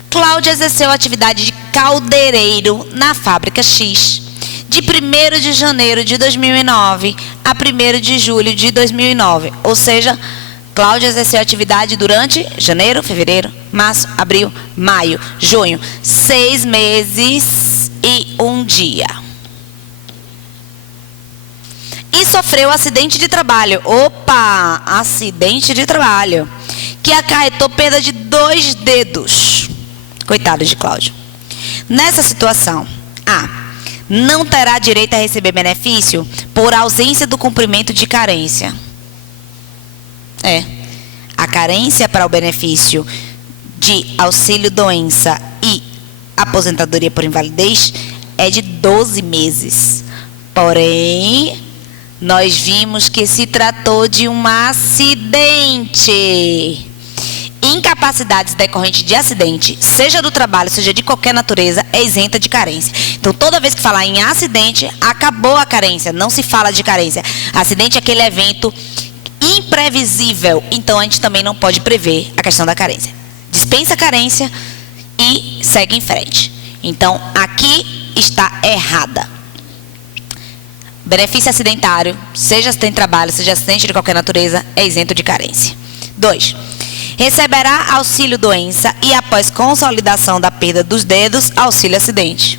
Cláudia exerceu a atividade de caldeireiro na fábrica X, de 1º de janeiro de 2009 a 1º de julho de 2009. Ou seja, Cláudia exerceu a atividade durante janeiro, fevereiro, março, abril, maio, junho. 6 meses e 1 dia. E sofreu acidente de trabalho. Opa! Acidente de trabalho. Que acarretou perda de 2 dedos. Coitado de Cláudio. Nessa situação, A. Não terá direito a receber benefício por ausência do cumprimento de carência. A carência para o benefício de auxílio doença e aposentadoria por invalidez é de 12 meses. Porém, nós vimos que se tratou de um acidente. Incapacidades decorrentes de acidente, seja do trabalho, seja de qualquer natureza, é isenta de carência. Então, toda vez que falar em acidente, acabou a carência, não se fala de carência. Acidente é aquele evento imprevisível, então a gente também não pode prever a questão da carência. Dispensa a carência e segue em frente. Então, aqui está errada. Benefício acidentário, seja acidente de trabalho, seja acidente de qualquer natureza, é isento de carência. 2. Receberá auxílio doença e, após consolidação da perda dos dedos, auxílio acidente.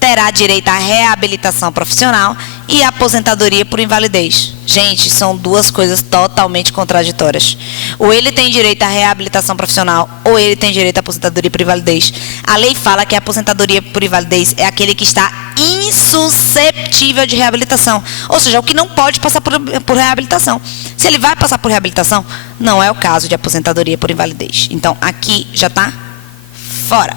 Terá direito à reabilitação profissional e aposentadoria por invalidez. Gente, são duas coisas totalmente contraditórias. Ou ele tem direito à reabilitação profissional, ou ele tem direito à aposentadoria por invalidez. A lei fala que a aposentadoria por invalidez é aquele que está insusceptível de reabilitação. Ou seja, o que não pode passar por reabilitação. Se ele vai passar por reabilitação, não é o caso de aposentadoria por invalidez. Então, aqui já está fora.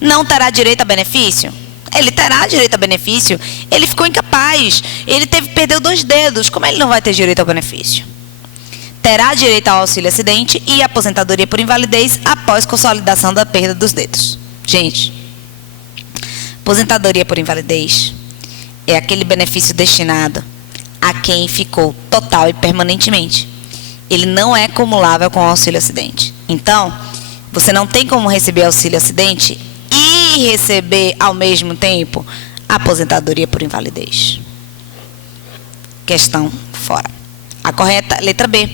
Não terá direito a benefício? Ele terá direito a benefício. Ele ficou incapaz. Ele perdeu 2 dedos. Como ele não vai ter direito ao benefício? Terá direito ao auxílio acidente e aposentadoria por invalidez após consolidação da perda dos dedos. Gente, aposentadoria por invalidez é aquele benefício destinado a quem ficou total e permanentemente. Ele não é cumulável com o auxílio acidente. Então, você não tem como receber auxílio acidente e receber ao mesmo tempo a aposentadoria por invalidez. Questão fora. A correta, letra B.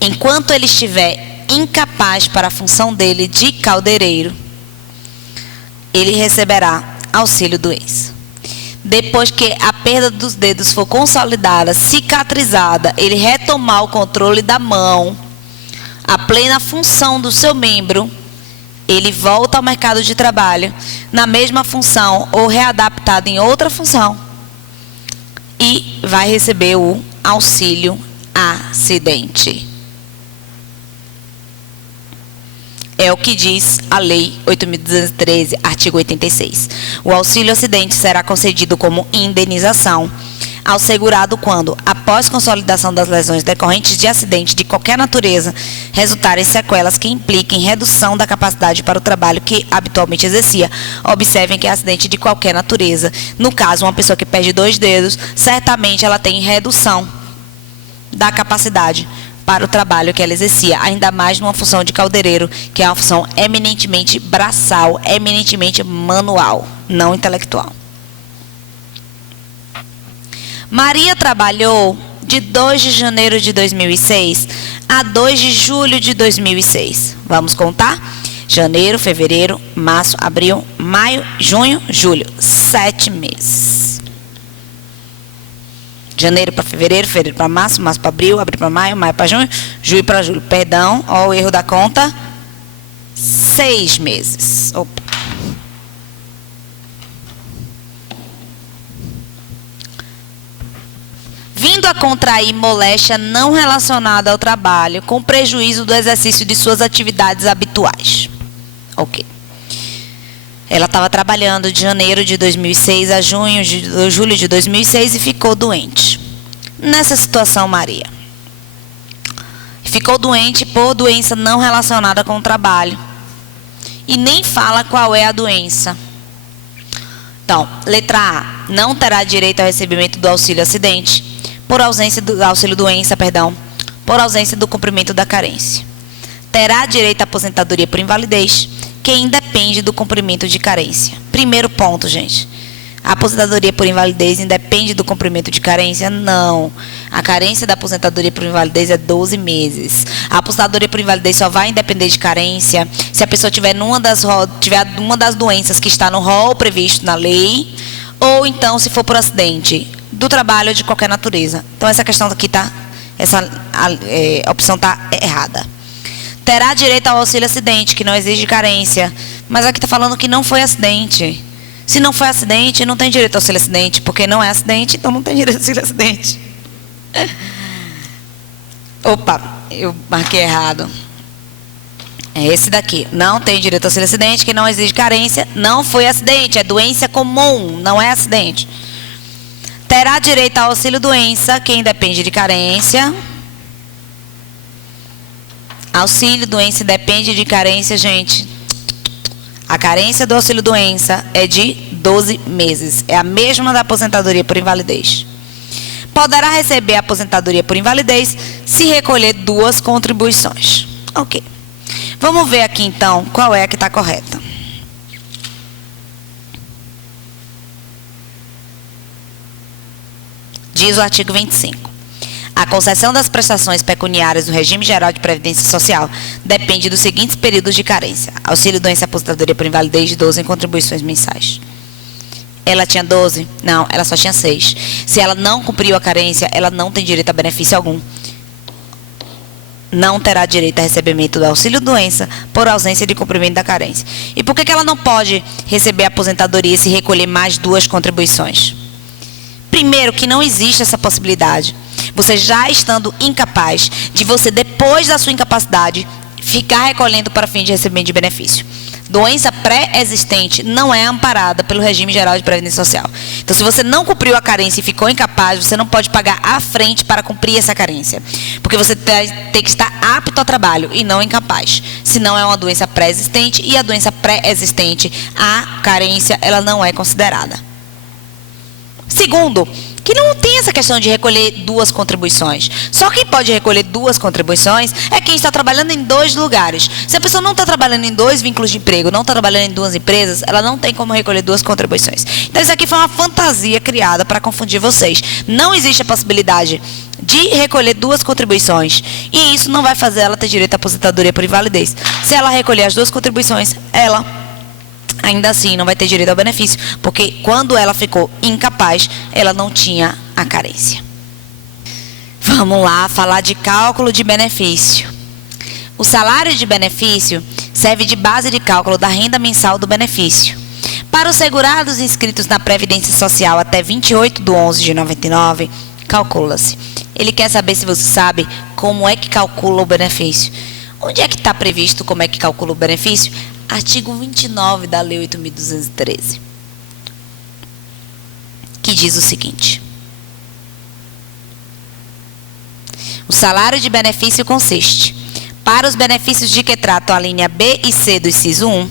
Enquanto ele estiver incapaz para a função dele de caldeireiro, ele receberá auxílio doença. Depois que a perda dos dedos for consolidada, cicatrizada, ele retomar o controle da mão, a plena função do seu membro, ele volta ao mercado de trabalho na mesma função ou readaptado em outra função e vai receber o auxílio acidente. É o que diz a Lei 8.213, artigo 86. O auxílio acidente será concedido como indenização ao segurado quando, após consolidação das lesões decorrentes de acidente de qualquer natureza, resultarem sequelas que impliquem redução da capacidade para o trabalho que habitualmente exercia. Observem que é acidente de qualquer natureza. No caso, uma pessoa que perde 2 dedos, certamente ela tem redução da capacidade para o trabalho que ela exercia, ainda mais numa função de caldeireiro, que é uma função eminentemente braçal, eminentemente manual, não intelectual. Maria trabalhou de 2 de janeiro de 2006 a 2 de julho de 2006. Vamos contar? Janeiro, fevereiro, março, abril, maio, junho, julho. 7 meses. Janeiro para fevereiro, fevereiro para março, março para abril, abril para maio, maio para junho, junho para julho. Perdão, ó o erro da conta. 6 meses. Opa. Vindo a contrair moléstia não relacionada ao trabalho, com prejuízo do exercício de suas atividades habituais. Ok. Ela estava trabalhando de janeiro de 2006 a julho de 2006 e ficou doente. Nessa situação, Maria ficou doente por doença não relacionada com o trabalho. E nem fala qual é a doença. Então, letra A, não terá direito ao recebimento do auxílio acidente, por ausência do auxílio doença, por ausência do cumprimento da carência. Terá direito à aposentadoria por invalidez, que independe do cumprimento de carência. Primeiro ponto, gente. A aposentadoria por invalidez independe do cumprimento de carência? Não. A carência da aposentadoria por invalidez é 12 meses. A aposentadoria por invalidez só vai independer de carência se a pessoa tiver uma das doenças que está no rol previsto na lei, ou então se for por acidente do trabalho ou de qualquer natureza. Então essa questão aqui tá, a opção está errada. Terá direito ao auxílio acidente, que não exige carência. Mas aqui está falando que não foi acidente. Se não foi acidente, não tem direito ao auxílio acidente, porque não é acidente, então não tem direito ao auxílio acidente. Opa, eu marquei errado. É esse daqui. Não tem direito ao auxílio acidente, que não exige carência. Não foi acidente, é doença comum, não é acidente. Terá direito ao auxílio doença, quem depende de carência. Auxílio doença depende de carência, gente. A carência do auxílio doença é de 12 meses. É a mesma da aposentadoria por invalidez. Poderá receber a aposentadoria por invalidez se recolher 2 contribuições. Ok. Vamos ver aqui então qual é a que está correta. Diz o artigo 25. A concessão das prestações pecuniárias do regime geral de previdência social depende dos seguintes períodos de carência: auxílio doença e aposentadoria por invalidez de 12 em contribuições mensais. Ela tinha 12? Não, ela só tinha 6. Se ela não cumpriu a carência, ela não tem direito a benefício algum. não terá direito a recebimento do auxílio-doença por ausência de cumprimento da carência. E por que ela não pode receber a aposentadoria se recolher mais 2 contribuições? Primeiro, que não existe essa possibilidade. Você já estando incapaz de você, depois da sua incapacidade, ficar recolhendo para fim de recebimento de benefício. Doença pré-existente não é amparada pelo regime geral de previdência social. Então, se você não cumpriu a carência e ficou incapaz, você não pode pagar à frente para cumprir essa carência. Porque você tem que estar apto ao trabalho e não incapaz. Senão é uma doença pré-existente, e a doença pré-existente, a carência, ela não é considerada. Segundo, que não tem essa questão de recolher 2 contribuições. Só quem pode recolher 2 contribuições é quem está trabalhando em 2 lugares. Se a pessoa não está trabalhando em 2 vínculos de emprego, não está trabalhando em 2 empresas, ela não tem como recolher 2 contribuições. Então isso aqui foi uma fantasia criada para confundir vocês. Não existe a possibilidade de recolher 2 contribuições. E isso não vai fazer ela ter direito à aposentadoria por invalidez. Se ela recolher as 2 contribuições, ela ainda assim não vai ter direito ao benefício, porque quando ela ficou incapaz, ela não tinha a carência. Vamos lá falar de cálculo de benefício. O salário de benefício serve de base de cálculo da renda mensal do benefício. Para os segurados inscritos na Previdência Social até 28/11/99, calcula-se. Ele quer saber se você sabe como é que calcula o benefício. Onde é que está previsto como é que calcula o benefício? Artigo 29 da Lei 8.213, que diz o seguinte: o salário de benefício consiste, para os benefícios de que tratam a linha B e C do inciso 1,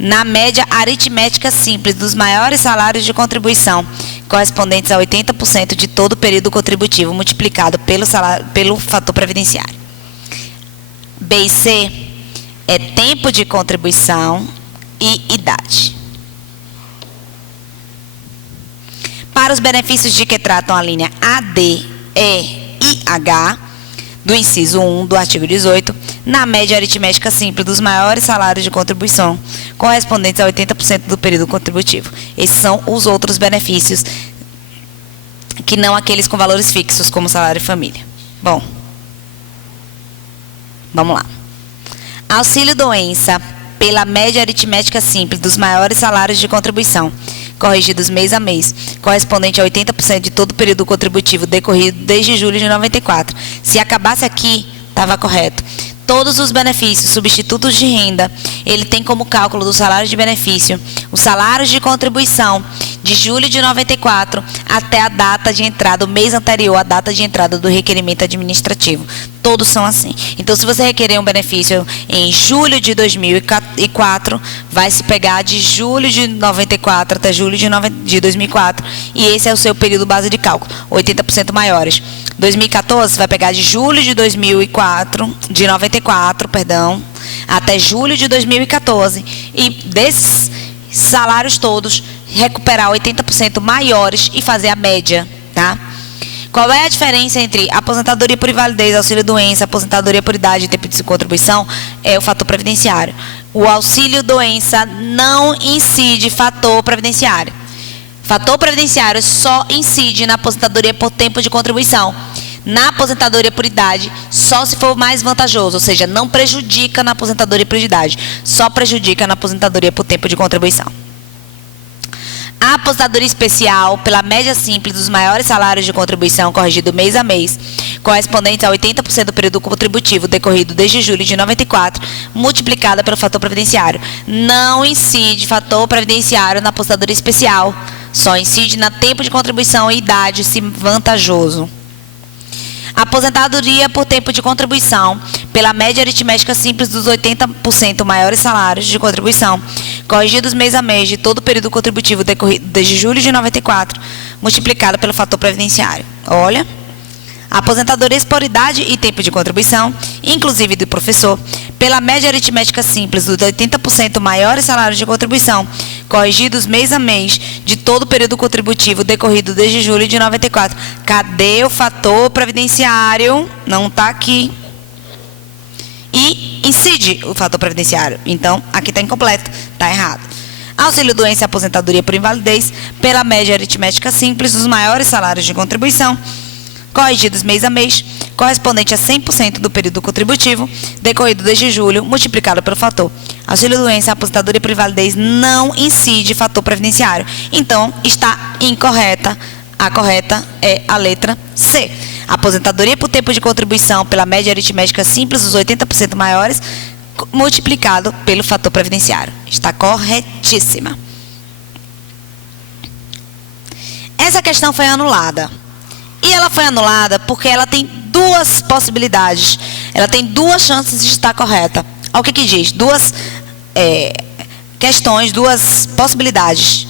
na média aritmética simples dos maiores salários de contribuição, correspondentes a 80% de todo o período contributivo, multiplicado pelo fator previdenciário. B e C é tempo de contribuição e idade. Para os benefícios de que tratam a linha A, D, E e H, do inciso 1 do artigo 18, na média aritmética simples dos maiores salários de contribuição, correspondentes a 80% do período contributivo. Esses são os outros benefícios, que não aqueles com valores fixos, como salário e família. Bom, vamos lá. Auxílio-doença pela média aritmética simples dos maiores salários de contribuição, corrigidos mês a mês, correspondente a 80% de todo o período contributivo decorrido desde julho de 94. Se acabasse aqui, estava correto. Todos os benefícios, substitutos de renda, ele tem como cálculo do salário de benefício os salários de contribuição de julho de 94 até a data de entrada, o mês anterior à data de entrada do requerimento administrativo. Todos são assim. Então, se você requerer um benefício em julho de 2004, vai se pegar de julho de 94 até julho de 2004, e esse é o seu período base de cálculo, 80% maiores. 2014, vai pegar de julho de 94, até julho de 2014, e desses salários todos, recuperar 80% maiores e fazer a média, tá? Qual é a diferença entre aposentadoria por invalidez, auxílio-doença, aposentadoria por idade e tempo de contribuição? É o fator previdenciário. O auxílio-doença não incide fator previdenciário. Fator previdenciário só incide na aposentadoria por tempo de contribuição. Na aposentadoria por idade, só se for mais vantajoso, ou seja, não prejudica na aposentadoria por idade, só prejudica na aposentadoria por tempo de contribuição. A aposentadoria especial, pela média simples dos maiores salários de contribuição corrigido mês a mês, correspondente a 80% do período contributivo decorrido desde julho de 94, multiplicada pelo fator previdenciário. Não incide fator previdenciário na aposentadoria especial, só incide na tempo de contribuição e idade, se vantajoso. Aposentadoria por tempo de contribuição, pela média aritmética simples dos 80% maiores salários de contribuição, corrigidos mês a mês de todo o período contributivo decorrido desde julho de 94, multiplicado pelo fator previdenciário. Olha, aposentadoria por idade e tempo de contribuição, inclusive do professor, pela média aritmética simples dos 80% maiores salários de contribuição, corrigidos mês a mês de todo o período contributivo decorrido desde julho de 94. Cadê o fator previdenciário? Não está aqui. E incide o fator previdenciário. Então, aqui está incompleto, está errado. Auxílio-doença e aposentadoria por invalidez, pela média aritmética simples dos maiores salários de contribuição, corrigidos mês a mês, correspondente a 100% do período contributivo decorrido desde julho, multiplicado pelo fator auxílio-doença, aposentadoria por invalidez não incide fator previdenciário. Então, está incorreta. A correta é a letra C. Aposentadoria por tempo de contribuição pela média aritmética simples dos 80% maiores, multiplicado pelo fator previdenciário. Está corretíssima. Essa questão foi anulada. E ela foi anulada porque ela tem duas possibilidades. Ela tem duas chances de estar correta. Olha o que diz. Duas questões, duas possibilidades.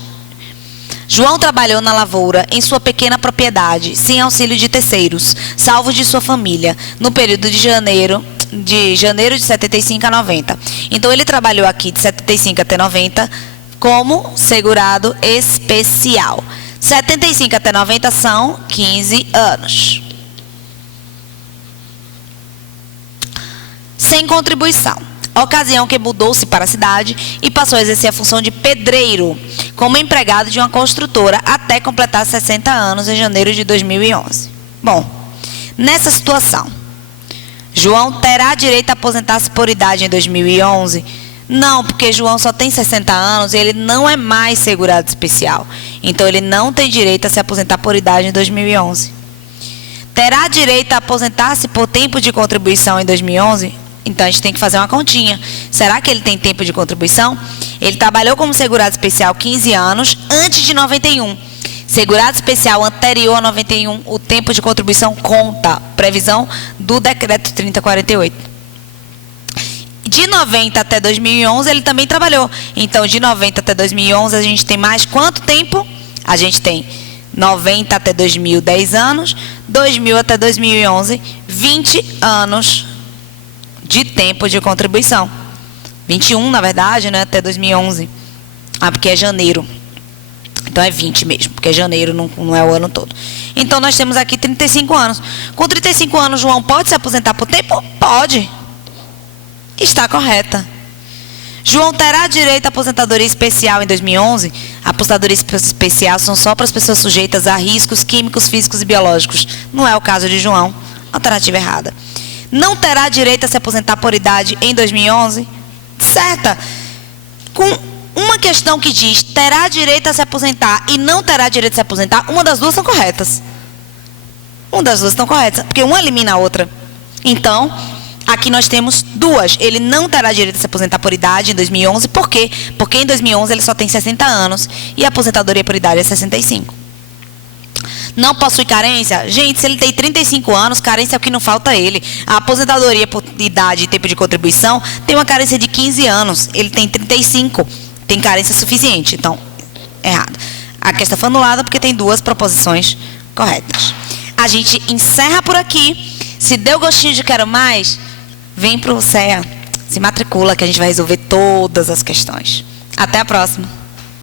João trabalhou na lavoura em sua pequena propriedade, sem auxílio de terceiros, salvo de sua família, no período de janeiro de 75 a 90. Então, ele trabalhou aqui de 75 até 90 como segurado especial. 75 até 90 são 15 anos. Sem contribuição. Ocasião que mudou-se para a cidade e passou a exercer a função de pedreiro, como empregado de uma construtora, até completar 60 anos em janeiro de 2011. Bom, nessa situação, João terá direito a aposentar-se por idade em 2011? Não, porque João só tem 60 anos e ele não é mais segurado especial. Então, ele não tem direito a se aposentar por idade em 2011. Terá direito a aposentar-se por tempo de contribuição em 2011? Então, a gente tem que fazer uma continha. Será que ele tem tempo de contribuição? Ele trabalhou como segurado especial 15 anos antes de 91. Segurado especial anterior a 91, o tempo de contribuição conta. Previsão do decreto 3048. De 90 até 2011, ele também trabalhou. Então, de 90 até 2011, a gente tem mais quanto tempo? A gente tem 90 até 2000, 10 anos. 2000 até 2011, 20 anos de tempo de contribuição. 21, na verdade, né, até 2011. Porque é janeiro. Então, é 20 mesmo, porque janeiro não é o ano todo. Então, nós temos aqui 35 anos. Com 35 anos, João pode se aposentar por tempo? Pode. Está correta. João terá direito à aposentadoria especial em 2011? A aposentadoria especial são só para as pessoas sujeitas a riscos químicos, físicos e biológicos. Não é o caso de João. Alternativa errada. Não terá direito a se aposentar por idade em 2011? Certa. Com uma questão que diz terá direito a se aposentar e não terá direito a se aposentar, uma das duas são corretas. Uma das duas estão corretas, porque uma elimina a outra. Então, aqui nós temos duas. Ele não terá direito a se aposentar por idade em 2011. Por quê? Porque em 2011 ele só tem 60 anos e a aposentadoria por idade é 65. Não possui carência? Gente, se ele tem 35 anos, carência é o que não falta a ele. A aposentadoria por idade e tempo de contribuição tem uma carência de 15 anos. Ele tem 35. Tem carência suficiente. Então, errado. A questão foi anulada porque tem duas proposições corretas. A gente encerra por aqui. Se deu gostinho de quero mais, vem para o CEA, se matricula que a gente vai resolver todas as questões. Até a próxima.